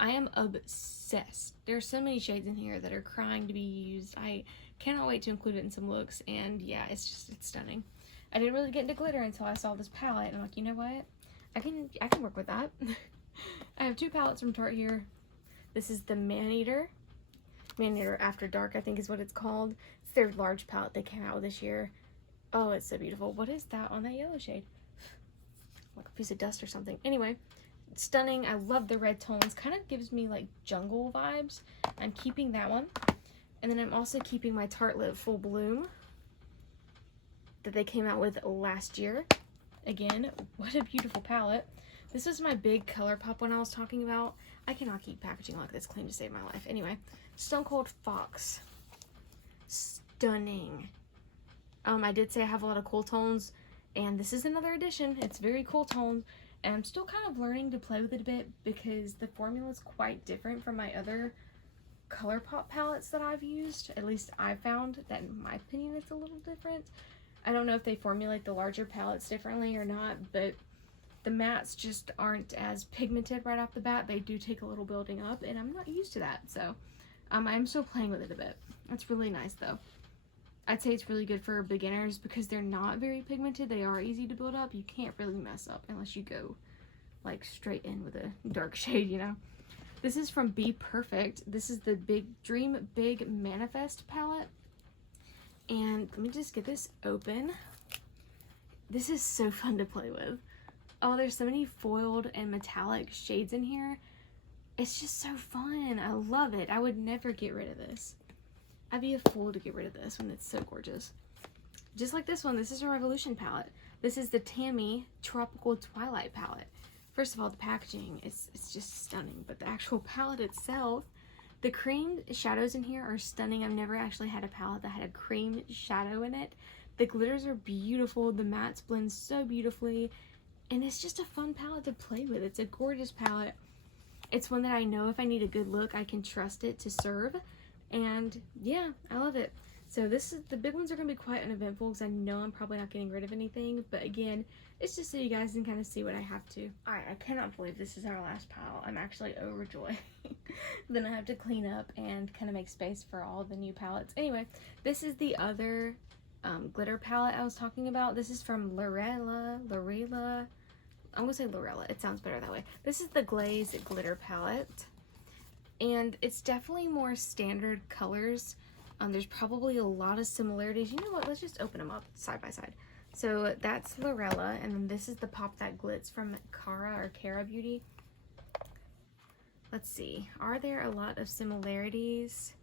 I am obsessed. There are so many shades in here that are crying to be used. I cannot wait to include it in some looks, and yeah, it's stunning. I didn't really get into glitter until I saw this palette, and I'm like, you know what? I can work with that. I have 2 palettes from Tarte here. This is the Maneater After Dark, I think is what it's called. It's their large palette they came out with this year. Oh, it's so beautiful. What is that on that yellow shade? like a piece of dust or something. Anyway, stunning. I love the red tones. Kind of gives me like jungle vibes. I'm keeping that one. And then I'm also keeping my Tartelette Full Bloom that they came out with last year. Again, what a beautiful palette. This is my big ColourPop one I was talking about. I cannot keep packaging like this clean to save my life. Anyway, Stone Cold Fox. Stunning. I did say I have a lot of cool tones, and this is another edition. It's very cool tone, and I'm still kind of learning to play with it a bit because the formula is quite different from my other ColourPop palettes that I've used. At least I found that, in my opinion, it's a little different. I don't know if they formulate the larger palettes differently or not, but the mattes just aren't as pigmented right off the bat. They do take a little building up, and I'm not used to that, so I'm still playing with it a bit. It's really nice, though. I'd say it's really good for beginners because they're not very pigmented. They are easy to build up. You can't really mess up unless you go like straight in with a dark shade, you know. This is from Be Perfect. This is the Dream Big Manifest palette. And let me just get this open. This is so fun to play with. Oh, there's so many foiled and metallic shades in here. It's just so fun. I love it. I would never get rid of this. I'd be a fool to get rid of this when it's so gorgeous. Just like this one, this is a Revolution palette. This is the Tammy Tropical Twilight palette. First of all, the packaging, it's just stunning, but the actual palette itself, the cream shadows in here are stunning. I've never actually had a palette that had a cream shadow in it. The glitters are beautiful. The mattes blend so beautifully, and it's just a fun palette to play with. It's a gorgeous palette. It's one that I know if I need a good look, I can trust it to serve. And yeah, I love it. So the big ones are going to be quite uneventful because I know I'm probably not getting rid of anything. But again, it's just so you guys can kind of see what I have to. Alright, I cannot believe this is our last pile. I'm actually overjoyed. Then I have to clean up and kind of make space for all the new palettes. Anyway, this is the other glitter palette I was talking about. This is from Lorella. I'm going to say Lorella. It sounds better that way. This is the Glaze Glitter palette. And it's definitely more standard colors. There's probably a lot of similarities. You know what? Let's just open them up side by side. So that's Lorella, and then this is the Pop That Glitz from Cara Beauty. Let's see. Are there a lot of similarities?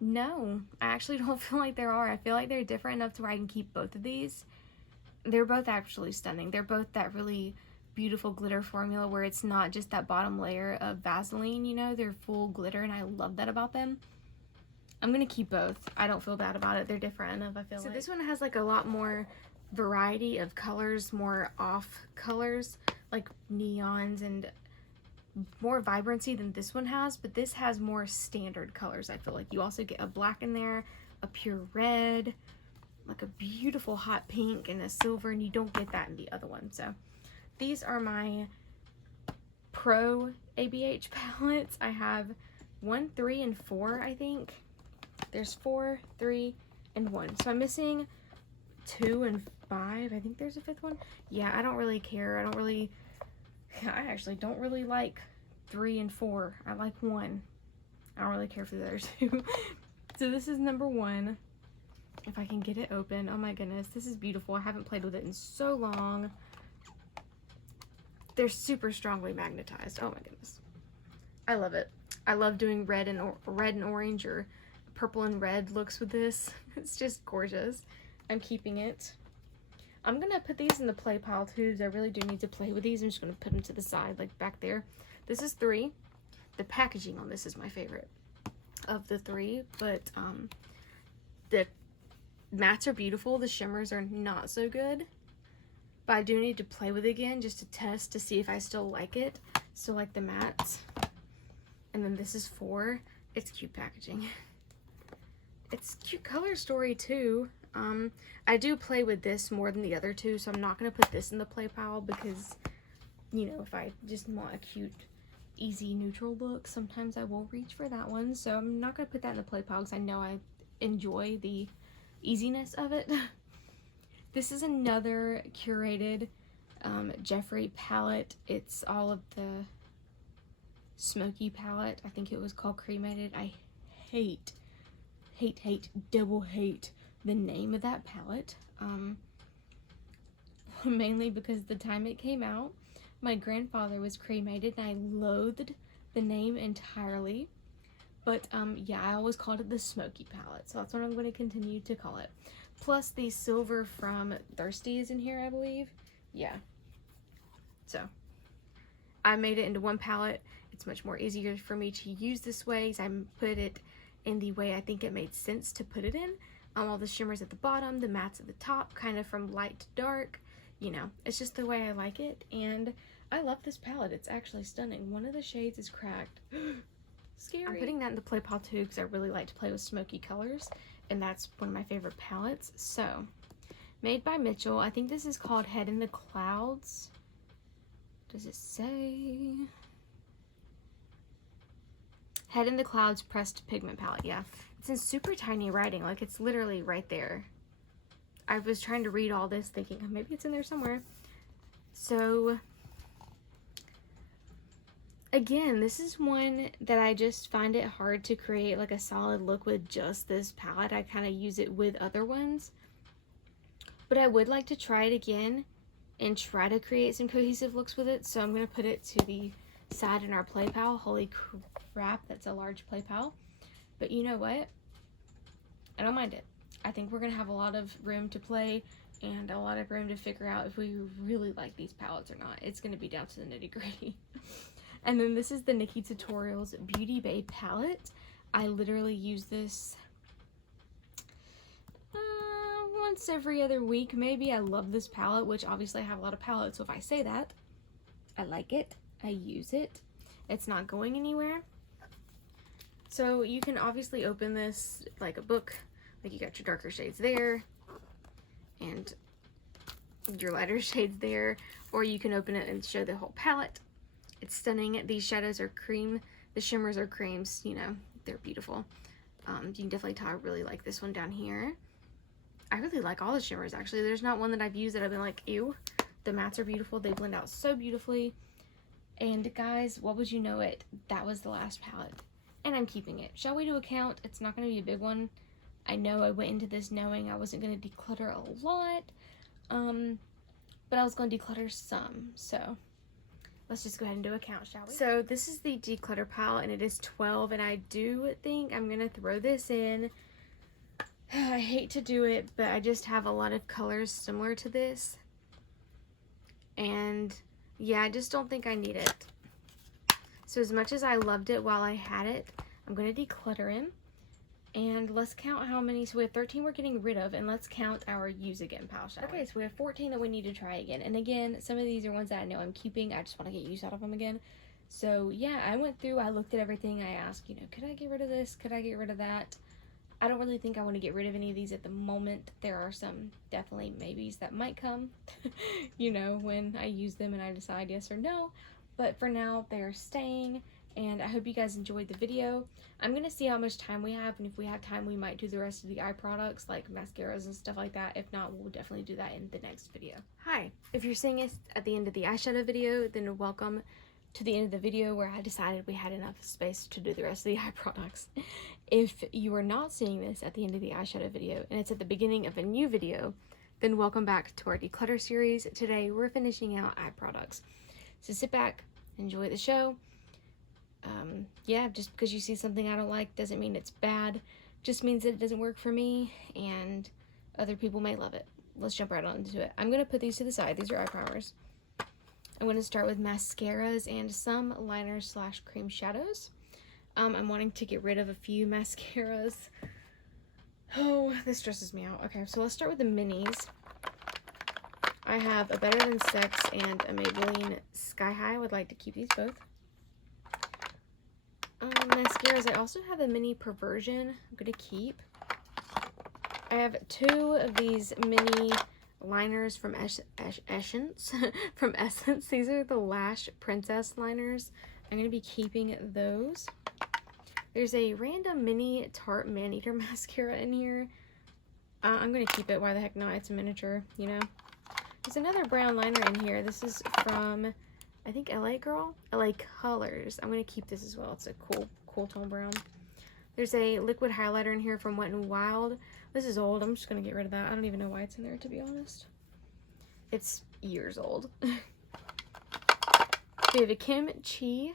No, I actually don't feel like there are. I feel like they're different enough to where I can keep both of these. They're both actually stunning. They're both that really beautiful glitter formula where it's not just that bottom layer of Vaseline, you know. They're full glitter, and I love that about them. I'm gonna keep both. I don't feel bad about it. They're different enough, I feel like. So this one has like a lot more variety of colors, more off colors, like neons, and more vibrancy than this one has, but this has more standard colors. I feel like you also get a black in there, a pure red, like a beautiful hot pink, and a silver, and you don't get that in the other one. So these are my Pro ABH palettes. I have 1, 3, and 4, I think. There's 4, 3, and 1. So I'm missing 2 and 5. I think there's a 5th one. Yeah, I don't really care. I actually don't really like 3 and 4. I like 1. I don't really care for the other 2. So this is number 1. If I can get it open. Oh my goodness, this is beautiful. I haven't played with it in so long. They're super strongly magnetized. Oh my goodness. I love it. I love doing red and orange or purple and red looks with this. It's just gorgeous. I'm keeping it. I'm gonna put these in the play pile too, because I really do need to play with these. I'm just gonna put them to the side, like back there. This is 3. The packaging on this is my favorite of the 3, but the mattes are beautiful. The shimmers are not so good, but I do need to play with it again just to test to see if I still like it. So like the mattes. And then this is 4. It's cute packaging. It's cute color story too. I do play with this more than the other 2, so I'm not going to put this in the play pile because, you know, if I just want a cute, easy, neutral look, sometimes I will reach for that one. So I'm not going to put that in the play pile because I know I enjoy the easiness of it. This is another curated Jeffree palette. It's all of the smoky palette. I think it was called Cremated. I hate, double hate the name of that palette. mainly because the time it came out, my grandfather was cremated and I loathed the name entirely. But yeah, I always called it the Smoky palette, so that's what I'm going to continue to call it. Plus the silver from Thirsty is in here, I believe. Yeah. So I made it into one palette. It's much more easier for me to use this way because I put it in the way I think it made sense to put it in. All the shimmers at the bottom, the mattes at the top, kind of from light to dark. You know, it's just the way I like it, and I love this palette. It's actually stunning. One of the shades is cracked. Scary. I'm putting that in the play pile too because I really like to play with smoky colors, and that's one of my favorite palettes. So, made by Mitchell. I think this is called Head in the Clouds. Does it say? Head in the Clouds Pressed Pigment Palette. Yeah, it's in super tiny writing. Like, it's literally right there. I was trying to read all this thinking, oh, maybe it's in there somewhere. So, again, this is one that I just find it hard to create like a solid look with just this palette. I kind of use it with other ones. But I would like to try it again and try to create some cohesive looks with it. So I'm going to put it to the side in our play pile. Holy crap, that's a large play pile. But you know what? I don't mind it. I think we're going to have a lot of room to play and a lot of room to figure out if we really like these palettes or not. It's going to be down to the nitty-gritty. And then this is the Nikki Tutorials Beauty Bay palette. I literally use this once every other week maybe. I love this palette, which obviously I have a lot of palettes, so if I say that, I like it, I use it, it's not going anywhere. So you can obviously open this like a book, like you got your darker shades there and your lighter shades there, or you can open it and show the whole palette. It's stunning. These shadows are cream, the shimmers are creams, you know, they're beautiful. You can definitely tell I really like this one down here. I really like all the shimmers actually. There's not one that I've used that I've been like, ew. The mattes are beautiful, they blend out so beautifully. And guys, what would you know it, that was the last palette. And I'm keeping it. Shall we do a count? It's not going to be a big one. I know I went into this knowing I wasn't going to declutter a lot. But I was going to declutter some. So let's just go ahead and do a count, shall we? So this is the declutter pile and it is 12. And I do think I'm going to throw this in. I hate to do it, but I just have a lot of colors similar to this. And yeah, I just don't think I need it. So as much as I loved it while I had it, I'm going to declutter him. And let's count how many. So we have 13 we're getting rid of, and let's count our use again pile, shall we? Okay, so we have 14 that we need to try again. And again, some of these are ones that I know I'm keeping. I just want to get use out of them again. So yeah, I went through, I looked at everything. I asked, you know, could I get rid of this? Could I get rid of that? I don't really think I want to get rid of any of these at the moment. There are some definitely maybes that might come, you know, when I use them and I decide yes or no. But for now, they're staying, and I hope you guys enjoyed the video. I'm going to see how much time we have, and if we have time, we might do the rest of the eye products, like mascaras and stuff like that. If not, we'll definitely do that in the next video. Hi, if you're seeing us at the end of the eyeshadow video, then welcome to the end of the video where I decided we had enough space to do the rest of the eye products. If you are not seeing this at the end of the eyeshadow video and it's at the beginning of a new video, then welcome back to our declutter series. Today we're finishing out eye products. So sit back, enjoy the show. Yeah, just because you see something I don't like doesn't mean it's bad. Just means that it doesn't work for me and other people may love it. Let's jump right on into it. I'm going to put these to the side. These are eye primers. I'm going to start with mascaras and some liners slash cream shadows. I'm wanting to get rid of a few mascaras. Oh, this stresses me out. Okay, so let's start with the minis. I have a Better Than Sex and a Maybelline Sky High. I would like to keep these both. Mascaras, I also have a mini Perversion I'm going to keep. I have 2 of these mini liners from Essence. From Essence. These are the Lash Princess liners. I'm going to be keeping those. There's a random mini Tarte Maneater mascara in here. I'm going to keep it. Why the heck not? It's a miniature, you know. There's another brown liner in here. This is from, I think, LA Girl? LA Colors. I'm going to keep this as well. It's a cool tone brown. There's a liquid highlighter in here from Wet n Wild. This is old. I'm just going to get rid of that. I don't even know why it's in there, to be honest. It's years old. We have a Kimchi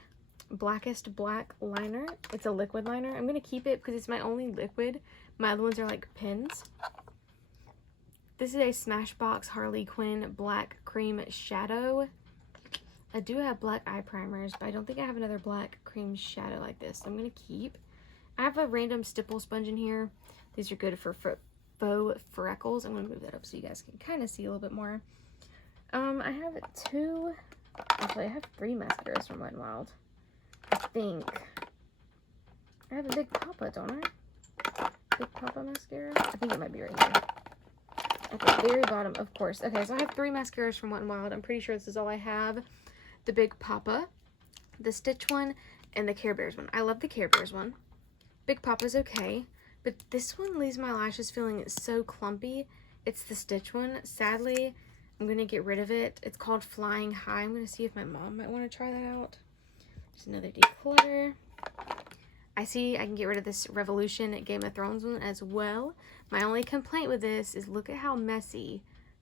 Blackest Black liner. It's a liquid liner. I'm going to keep it because it's my only liquid. My other ones are like pens. This is a Smashbox Harley Quinn Black Cream Shadow. I do have black eye primers, but I don't think I have another black cream shadow like this. So I'm going to keep. I have a random stipple sponge in here. These are good for faux freckles. I'm going to move that up so you guys can kind of see a little bit more. I have actually I have 3 mascaras from Wet n Wild. I think. I have a Big Papa, don't I? Big Papa mascara? I think it might be right here. Okay, very bottom, of course. Okay, so I have 3 mascaras from Wet n Wild. I'm pretty sure this is all I have. The Big Papa, the Stitch one, and the Care Bears one. I love the Care Bears one. Big Papa's okay, but this one leaves my lashes feeling so clumpy. It's the Stitch one. Sadly, I'm going to get rid of it. It's called Flying High. I'm going to see if my mom might want to try that out. Just another declutter. I see I can get rid of this Revolution Game of Thrones one as well. My only complaint with this is look at how messy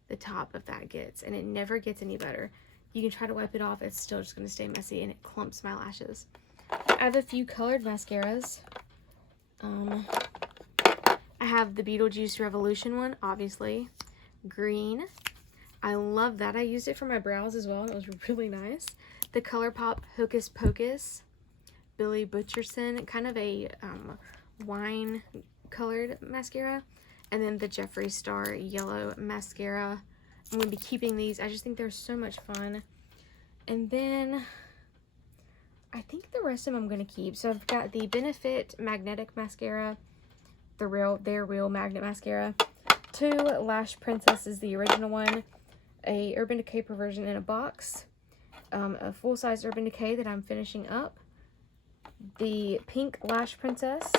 the top of that gets, and it never gets any better. You can try to wipe it off, it's still just going to stay messy, and it clumps my lashes. I have a few colored mascaras. I have the Beetlejuice Revolution one, obviously. Green. I love that. I used it for my brows as well, and it was really nice. The ColourPop Hocus Pocus Billy Butcherson, kind of a wine colored mascara. And then the Jeffree Star Yellow Mascara. I'm going to be keeping these. I just think they're so much fun. And then I think the rest of them I'm going to keep. So I've got the Benefit Magnetic Mascara, their real magnet mascara. 2 Lash Princesses, the original one. A Urban Decay Perversion in a box. A full-size Urban Decay that I'm finishing up. The Pink Lash Princess.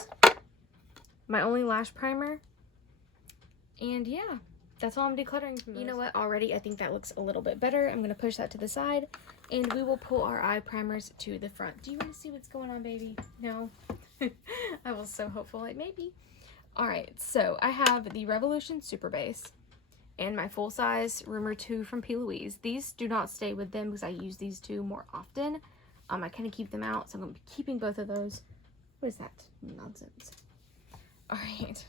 My only lash primer. And yeah, that's all I'm decluttering from those. You know what? Already, I think that looks a little bit better. I'm going to push that to the side. And we will pull our eye primers to the front. Do you want to see what's going on, baby? No? I was so hopeful. Like, maybe. Alright, so I have the Revolution Super Base. And my full-size Rumor 2 from P. Louise. These do not stay with them because I use these 2 more often. I kind of keep them out, so I'm going to be keeping both of those. What is that nonsense? Alright.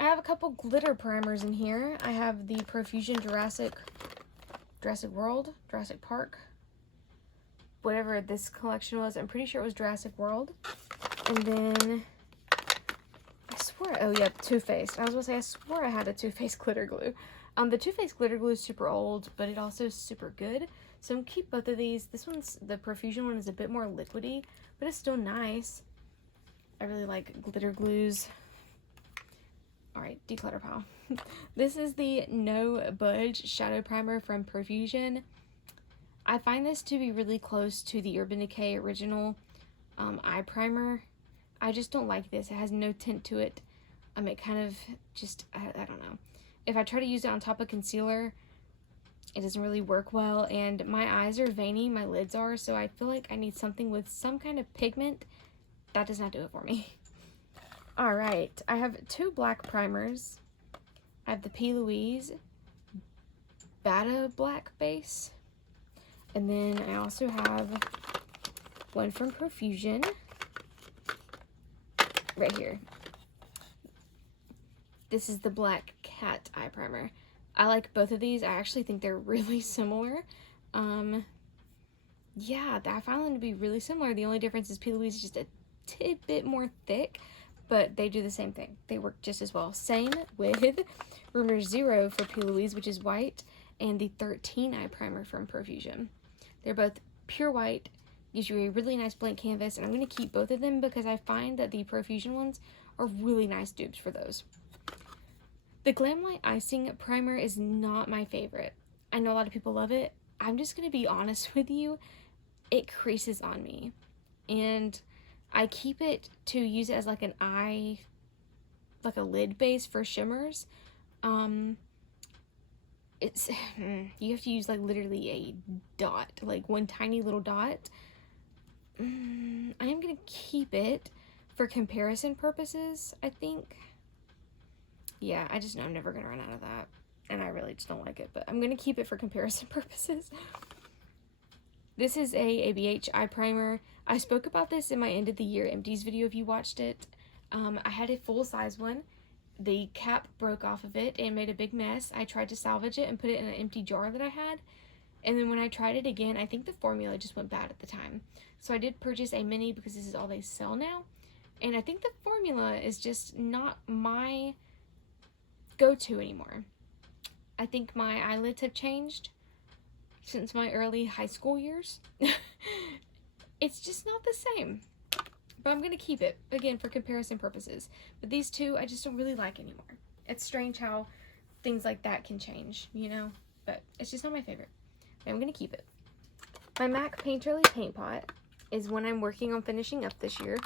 I have a couple glitter primers in here. I have the Profusion Jurassic World, Jurassic Park, whatever this collection was. I'm pretty sure it was Jurassic World. And then, I swore, oh yeah, Too Faced. I was going to say, I swore I had a Too Faced glitter glue. The Too Faced glitter glue is super old, but it also is super good. So I'm going to keep both of these. This one's, the Profusion one is a bit more liquidy, but it's still nice. I really like glitter glues. Alright, declutter pile. This is the No Budge Shadow Primer from Profusion. I find this to be really close to the Urban Decay original eye primer. I just don't like this. It has no tint to it. It kind of just, I don't know. If I try to use it on top of concealer, it doesn't really work well. And my eyes are veiny, my lids are, so I feel like I need something with some kind of pigment. That does not do it for me. Alright, I have 2 black primers. I have the P. Louise Bata Black base. And then I also have one from Profusion. Right here. This is the Black Cat Eye Primer. I like both of these. I actually think they're really similar. Yeah, I found them to be really similar. The only difference is P. Louise is just a tidbit more thick, but they do the same thing. They work just as well. Same with Rumor 0 for P. Louise, which is white, and the 13 Eye Primer from Profusion. They're both pure white, gives you a really nice blank canvas, and I'm going to keep both of them because I find that the Profusion ones are really nice dupes for those. The Glam Light Icing Primer is not my favorite. I know a lot of people love it. I'm just going to be honest with you. It creases on me. And I keep it to use it as like an eye, like a lid base for shimmers. It's, you have to use like literally a dot, like one tiny little dot. I am going to keep it for comparison purposes, I think. Yeah, I just know I'm never going to run out of that. and I really just don't like it, but I'm going to keep it for comparison purposes. This is a ABH eye primer. I spoke about this in my end of the year empties video if you watched it. I had a full-size one. The cap broke off of it and made a big mess. I tried to salvage it and put it in an empty jar that I had. And then when I tried it again, I think the formula just went bad at the time. So I did purchase a mini because this is all they sell now. And I think the formula is just not my go-to anymore. I think my eyelids have changed since my early high school years. It's just not the same. But I'm going to keep it, again, for comparison purposes. But these two, I just don't really like anymore. It's strange how things like that can change, you know? But it's just not my favorite. But I'm going to keep it. My MAC Painterly Paint Pot is one I'm working on finishing up this year.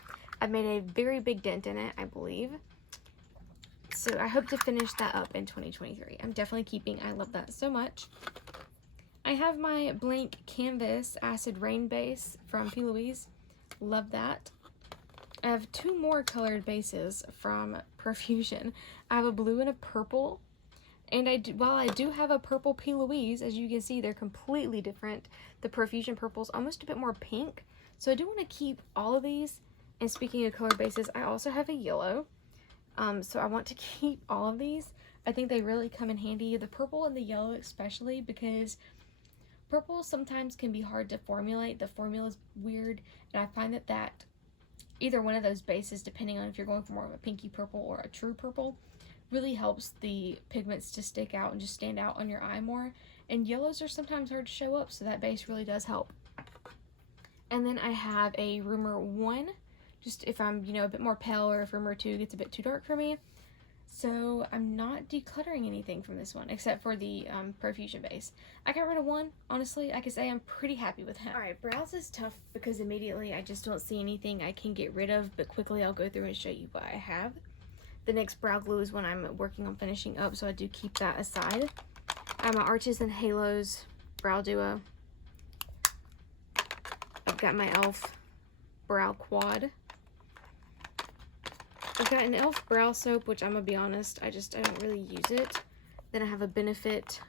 I've made a very big dent in it, I believe. So I hope to finish that up in 2023. I'm definitely keeping. I love that so much. I have my blank canvas acid rain base from P. Louise. Love that. I have two more colored bases from Profusion. I have a blue and a purple. And while I do have a purple P. Louise, as you can see, they're completely different. The Profusion purple is almost a bit more pink. So I do want to keep all of these. And speaking of colored bases, I also have a yellow. So I want to keep all of these. I think they really come in handy. The purple and the yellow especially, because purple sometimes can be hard to formulate. The formula's weird. And I find that either one of those bases, depending on if you're going for more of a pinky purple or a true purple, really helps the pigments to stick out and just stand out on your eye more. And yellows are sometimes hard to show up, so that base really does help. And then I have a Rumor 1, just if I'm, you know, a bit more pale, or if Rumor 2 gets a bit too dark for me. So I'm not decluttering anything from this one, except for the Profusion base. I got rid of one. Honestly, I can say I'm pretty happy with him. Alright, brows is tough because immediately I just don't see anything I can get rid of, but quickly I'll go through and show you what I have. The next brow glue is one I'm working on finishing up, so I do keep that aside. I have my Arches and Halos brow duo. I've got my e.l.f. brow quad. I've got an e.l.f. brow soap, which I'm gonna be honest, I don't really use it. Then I have a Benefit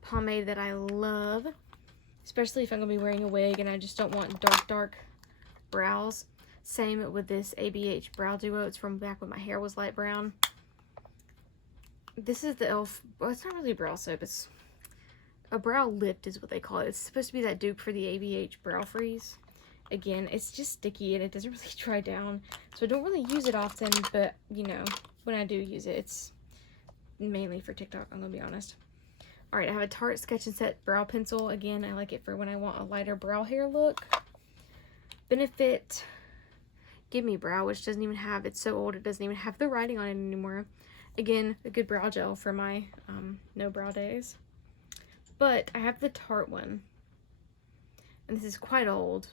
pomade that I love, especially if I'm gonna be wearing a wig and I just don't want dark brows. Same with this ABH brow duo. It's from back when my hair was light brown. This is the e.l.f. Well, it's not really a brow soap. It's a brow lift is what they call it. It's supposed to be that dupe for the ABH brow freeze. Again, it's just sticky and it doesn't really dry down. So I don't really use it often, but, you know, when I do use it, it's mainly for TikTok, I'm going to be honest. Alright, I have a Tarte Sketch and Set brow pencil. Again, I like it for when I want a lighter brow hair look. Benefit Give Me Brow, which doesn't even have, it's so old, it doesn't even have the writing on it anymore. Again, a good brow gel for my no brow days. But I have the Tarte one. And this is quite old.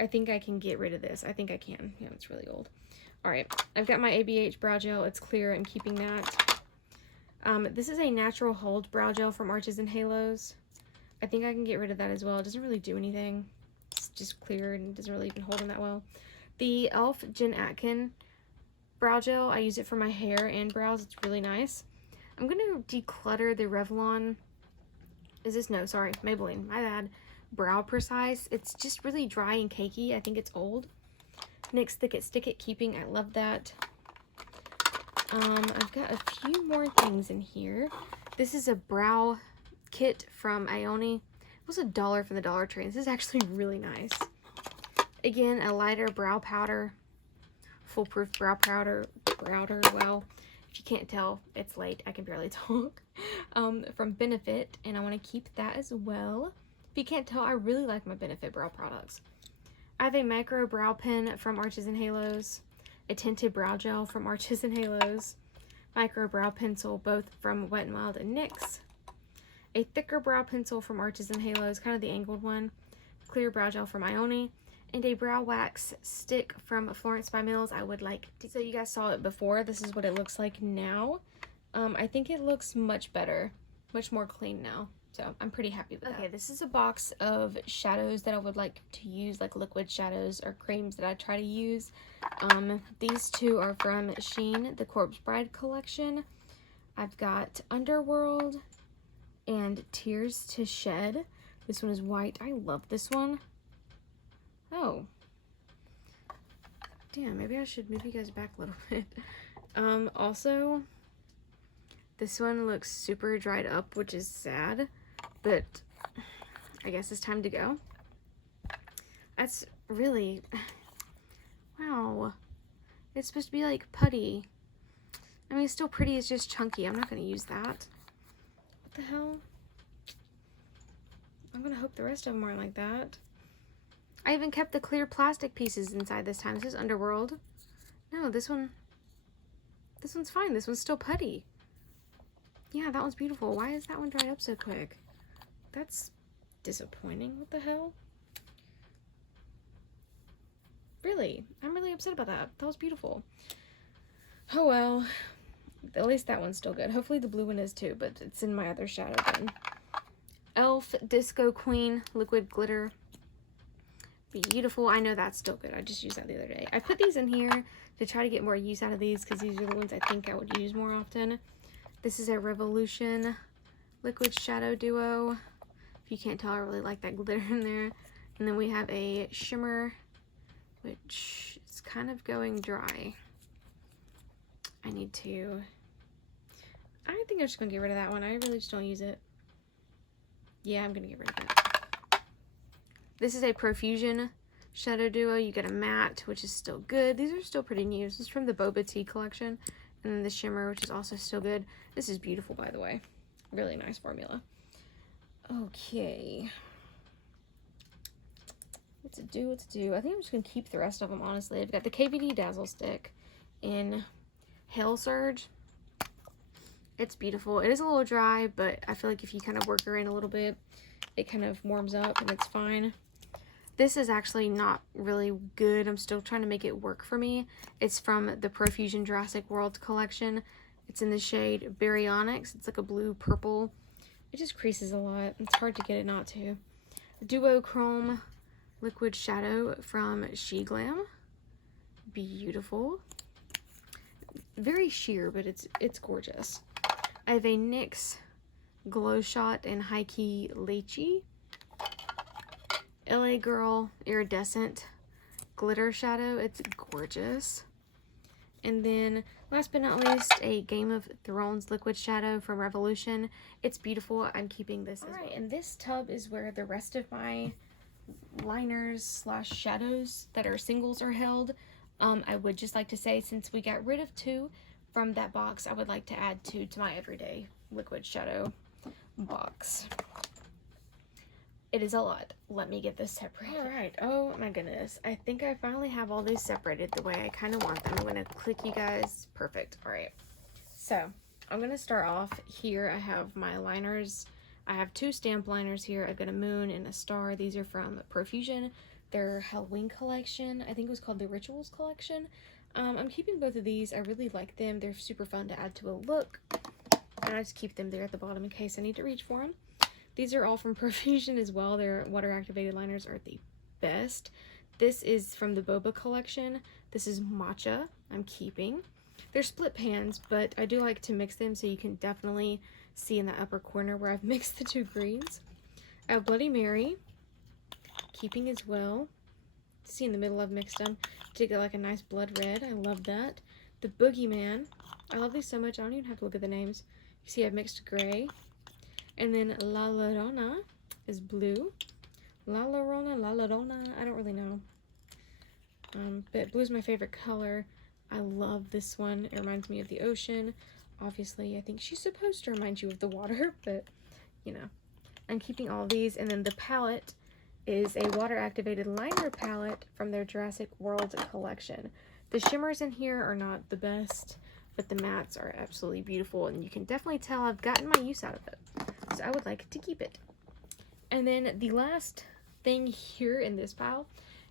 I think I can get rid of this. I think I can. Yeah, it's really old. Alright, I've got my ABH brow gel. It's clear. I'm keeping that. This is a Natural Hold brow gel from Arches and Halos. I think I can get rid of that as well. It doesn't really do anything. It's just clear and doesn't really even hold them that well. The e.l.f. Jen Atkin brow gel. I use it for my hair and brows. It's really nice. I'm going to declutter the Revlon. Is this? No, sorry. Maybelline. My bad. Brow Precise. It's just really dry and cakey. I think it's old. NYX Thick It Stick It Keeping. I love that. I've got a few more things in here. This is a brow kit from Ione. It was $1 from the Dollar Tree. This is actually really nice. Again, a lighter brow powder. Foolproof brow powder. Well, if you can't tell, it's late. I can barely talk. From Benefit, and I want to keep that as well. If you can't tell, I really like my Benefit brow products. I have a micro brow pen from Arches and Halos, a tinted brow gel from Arches and Halos, micro brow pencil, both from Wet n Wild and NYX, a thicker brow pencil from Arches and Halos, kind of the angled one, clear brow gel from Ione, and a brow wax stick from Florence by Mills. I would like to, so you guys saw it before. This is what it looks like now. I think it looks much better, much more clean now. So I'm pretty happy with that. Okay, this is a box of shadows that I would like to use, like liquid shadows or creams that I try to use. These two are from Shein, the Corpse Bride collection. I've got Underworld and Tears to Shed. This one is white. I love this one. Oh. Damn, maybe I should move you guys back a little bit. Also, this one looks super dried up, which is sad, but I guess it's time to go. That's really, wow. It's supposed to be like putty. I mean, it's still pretty, it's just chunky. I'm not gonna use that. What the hell? I'm gonna hope the rest of them aren't like that. I even kept the clear plastic pieces inside this time. This is Underworld. No, this one's fine. This one's still putty. Yeah, that one's beautiful. Why is that one dried up so quick? That's disappointing. What the hell? Really? I'm really upset about that. That was beautiful. Oh well. At least that one's still good. Hopefully the blue one is too, but it's in my other shadow bin. Elf Disco Queen Liquid Glitter. Beautiful. I know that's still good. I just used that the other day. I put these in here to try to get more use out of these because these are the ones I think I would use more often. This is a Revolution Liquid Shadow Duo. If you can't tell, I really like that glitter in there. And then we have a shimmer, which is kind of going dry. I think I'm just going to get rid of that one. I really just don't use it. Yeah, I'm going to get rid of it. This is a Profusion Shadow Duo. You get a matte, which is still good. These are still pretty new. This is from the Boba Tea collection. And then the shimmer, which is also still good. This is beautiful, by the way. Really nice formula. Okay. What to do? I think I'm just going to keep the rest of them, honestly. I've got the KVD Dazzle Stick in Hail Surge. It's beautiful. It is a little dry, but I feel like if you kind of work her in a little bit, it kind of warms up and it's fine. This is actually not really good. I'm still trying to make it work for me. It's from the Profusion Jurassic World collection. It's in the shade Baryonyx. It's like a blue purple. It just creases a lot. It's hard to get it not to. Duochrome Liquid Shadow from She Glam. Beautiful. Very sheer, but it's gorgeous. I have a NYX Glow Shot in High Key Lychee. LA Girl Iridescent Glitter Shadow. It's gorgeous. And then, last but not least, a Game of Thrones Liquid Shadow from Revolution. It's beautiful. I'm keeping this as well. Alright, and this tub is where the rest of my liners slash shadows that are singles are held. I would just like to say, since we got rid of 2 from that box, I would like to add 2 to my everyday liquid shadow box. It is a lot. Let me get this separated. Alright, oh my goodness. I think I finally have all these separated the way I kind of want them. I'm going to click you guys. Perfect. Alright, so I'm going to start off here. I have my liners. I have 2 stamp liners here. I've got a moon and a star. These are from Profusion. Their Halloween collection. I think it was called the Rituals collection. I'm keeping both of these. I really like them. They're super fun to add to a look. And I just keep them there at the bottom in case I need to reach for them. These are all from Profusion as well. Their water activated liners are the best. This is from the Boba collection. This is Matcha. I'm keeping. They're split pans, but I do like to mix them so you can definitely see in the upper corner where I've mixed the 2 greens. I have Bloody Mary. Keeping as well. See in the middle I've mixed them to get like a nice blood red. I love that. The Boogeyman. I love these so much I don't even have to look at the names. You see I've mixed gray. And then La Llorona is blue. La Llorona, I don't really know. But blue is my favorite color. I love this one. It reminds me of the ocean. Obviously, I think she's supposed to remind you of the water, but you know. I'm keeping all these. And then the palette is a water-activated liner palette from their Jurassic World collection. The shimmers in here are not the best, but the mattes are absolutely beautiful, and you can definitely tell I've gotten my use out of it. So I would like to keep it. And then the last thing here in this pile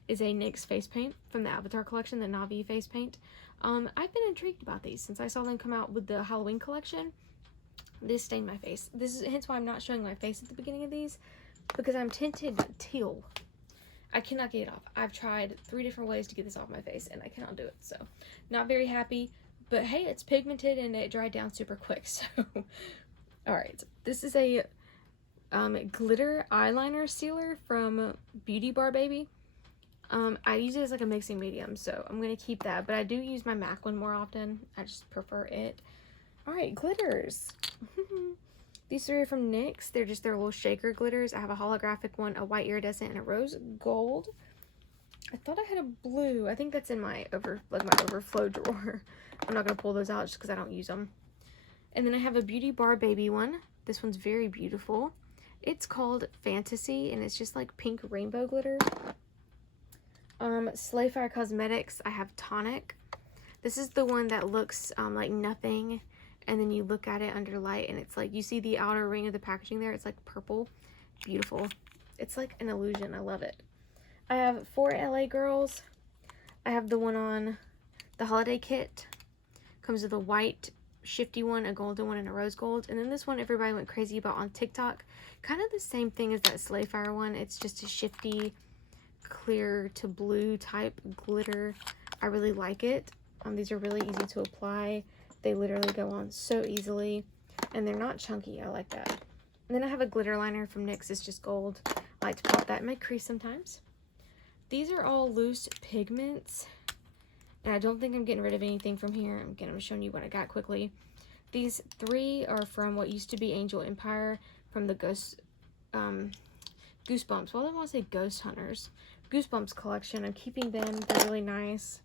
is a NYX face paint from the Avatar collection, the Na'vi face paint. I've been intrigued about these since I saw them come out with the Halloween collection. This stained my face. This is hence why I'm not showing my face at the beginning of these, because I'm tinted teal. I cannot get it off. I've tried 3 different ways to get this off my face and I cannot do it. So not very happy, But hey, it's pigmented and it dried down super quick, so. Alright, this is a glitter eyeliner sealer from Beauty Bar Baby. I use it as like a mixing medium, so I'm going to keep that. But I do use my MAC one more often. I just prefer it. Alright, glitters. These three are from NYX. They're just their little shaker glitters. I have a holographic one, a white iridescent, and a rose gold. I thought I had a blue. I think that's in my overflow drawer. I'm not going to pull those out just because I don't use them. And then I have a Beauty Bar Baby one. This one's very beautiful. It's called Fantasy, and it's just like pink rainbow glitter. Slayfire Cosmetics, I have Tonic. This is the one that looks like nothing, and then you look at it under light, and it's like, you see the outer ring of the packaging there, it's like purple. Beautiful. It's like an illusion. I love it. I have 4 LA Girls. I have the one on the holiday kit. Comes with a white shifty one, a golden one, and a rose gold. And then this one everybody went crazy about on TikTok. Kind of the same thing as that Slayfire one. It's just a shifty, clear to blue type glitter. I really like it. These are really easy to apply. They literally go on so easily. And they're not chunky. I like that. And then I have a glitter liner from NYX. It's just gold. I like to pop that in my crease sometimes. These are all loose pigments. And I don't think I'm getting rid of anything from here. Again, I'm showing you what I got quickly. These 3 are from what used to be Angel Empire, from the Goosebumps. Well, I want to say Ghost Hunters. Goosebumps collection. I'm keeping them. They're really nice.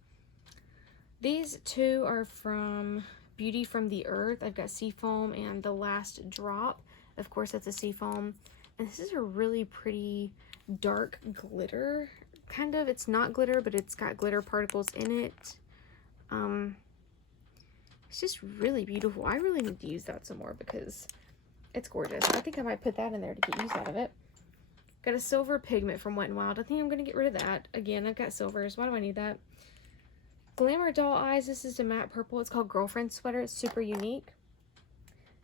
These 2 are from Beauty from the Earth. I've got Seafoam and The Last Drop. Of course, that's a Seafoam. And this is a really pretty dark glitter. Kind of. It's not glitter, but it's got glitter particles in it. It's just really beautiful. I really need to use that some more because it's gorgeous. I think I might put that in there to get use out of it. Got a silver pigment from Wet n Wild. I think I'm going to get rid of that. Again, I've got silvers. Why do I need that? Glamour Doll Eyes. This is a matte purple. It's called Girlfriend Sweater. It's super unique.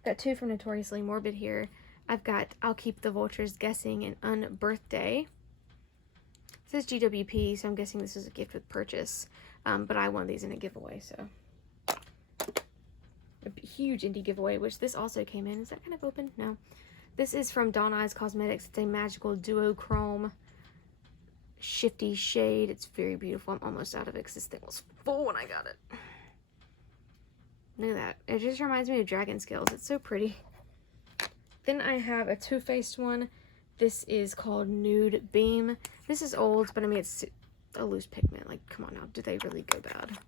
Got 2 from Notoriously Morbid here. I've got I'll Keep the Vultures Guessing and Unbirthday. It says GWP, so I'm guessing this is a gift with purchase. But I won these in a giveaway, so. A huge indie giveaway, which this also came in. Is that kind of open? No. This is from Dawn Eyes Cosmetics. It's a magical duochrome shifty shade. It's very beautiful. I'm almost out of it because this thing was full when I got it. Look at that. It just reminds me of Dragon Scales. It's so pretty. Then I have a Too Faced one. This is called Nude Beam. This is old, but I mean, it's a loose pigment. Like, come on now. Do they really go bad?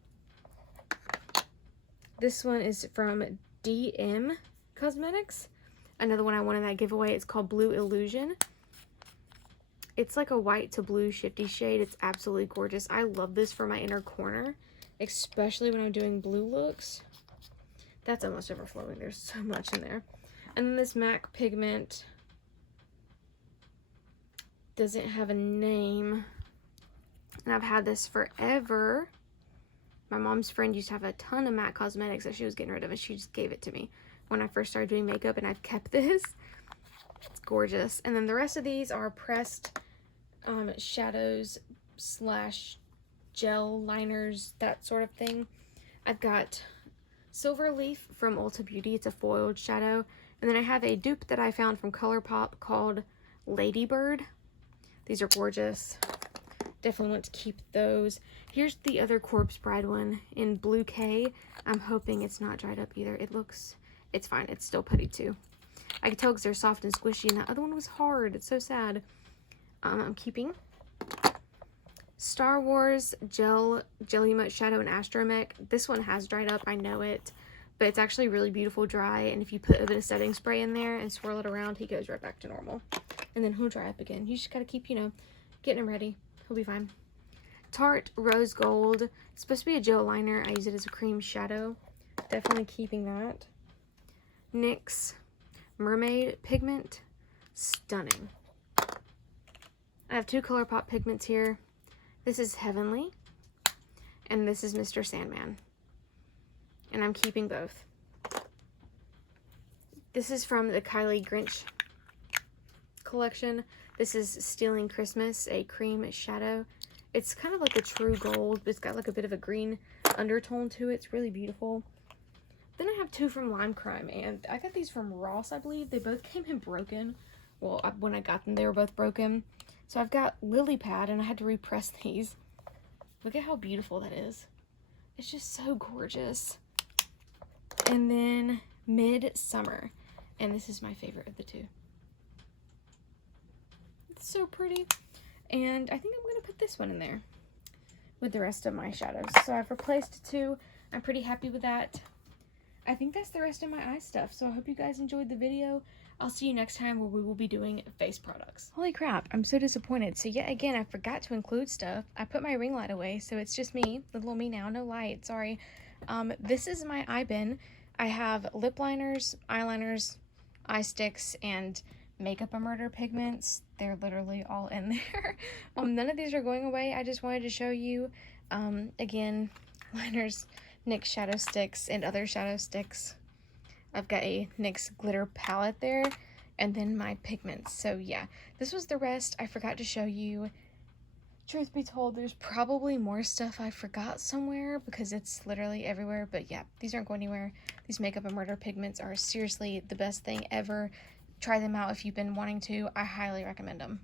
This one is from DM Cosmetics. Another one I won in that giveaway. It's called Blue Illusion. It's like a white to blue shifty shade. It's absolutely gorgeous. I love this for my inner corner, especially when I'm doing blue looks. That's almost overflowing. There's so much in there. And then this MAC pigment doesn't have a name. And I've had this forever. My mom's friend used to have a ton of MAC cosmetics that she was getting rid of, and she just gave it to me when I first started doing makeup, and I've kept this. It's gorgeous. And then the rest of these are pressed shadows slash gel liners, that sort of thing. I've got Silver Leaf from Ulta Beauty. It's a foiled shadow. And then I have a dupe that I found from ColourPop called Ladybird. These are gorgeous. Definitely want to keep those. Here's the other Corpse Bride one in Blue K. I'm hoping it's not dried up either. It's fine. It's still putty too. I can tell because they're soft and squishy, and that other one was hard. It's so sad. I'm keeping Star Wars Jelly Emote Shadow and Astromech. This one has dried up. I know it. But it's actually really beautiful dry. And if you put a bit of setting spray in there and swirl it around, he goes right back to normal. And then he'll dry up again. You just got to keep, getting him ready. He'll be fine. Tarte Rose Gold. It's supposed to be a gel liner. I use it as a cream shadow. Definitely keeping that. NYX Mermaid Pigment. Stunning. I have 2 ColourPop pigments here. This is Heavenly. And this is Mr. Sandman. And I'm keeping both. This is from the Kylie Grinch collection. This is Stealing Christmas, a cream shadow. It's kind of like a true gold, but it's got like a bit of a green undertone to it. It's really beautiful. Then I have two from Lime Crime, and I got these from Ross, I believe. They both came in broken. Well, when I got them, they were both broken. So I've got Lily Pad, and I had to repress these. Look at how beautiful that is. It's just so gorgeous. And then Midsummer, and this is my favorite of the two. It's so pretty. And I think I'm going to put this one in there with the rest of my shadows. So I've replaced two. I'm pretty happy with that. I think that's the rest of my eye stuff. So I hope you guys enjoyed the video. I'll see you next time where we will be doing face products. Holy crap, I'm so disappointed. So yet again, I forgot to include stuff. I put my ring light away, so it's just me, little me now, no light, sorry. This is my eye bin. I have lip liners, eyeliners, eye sticks, and Makeup a Murder pigments. They're literally all in there. None of these are going away. I just wanted to show you, again, liners, NYX shadow sticks, and other shadow sticks. I've got a NYX glitter palette there, and then my pigments. So yeah, this was the rest. I forgot to show you. Truth be told, there's probably more stuff I forgot somewhere because it's literally everywhere. But yeah, these aren't going anywhere. These Makeup a Murder pigments are seriously the best thing ever. Try them out if you've been wanting to. I highly recommend them.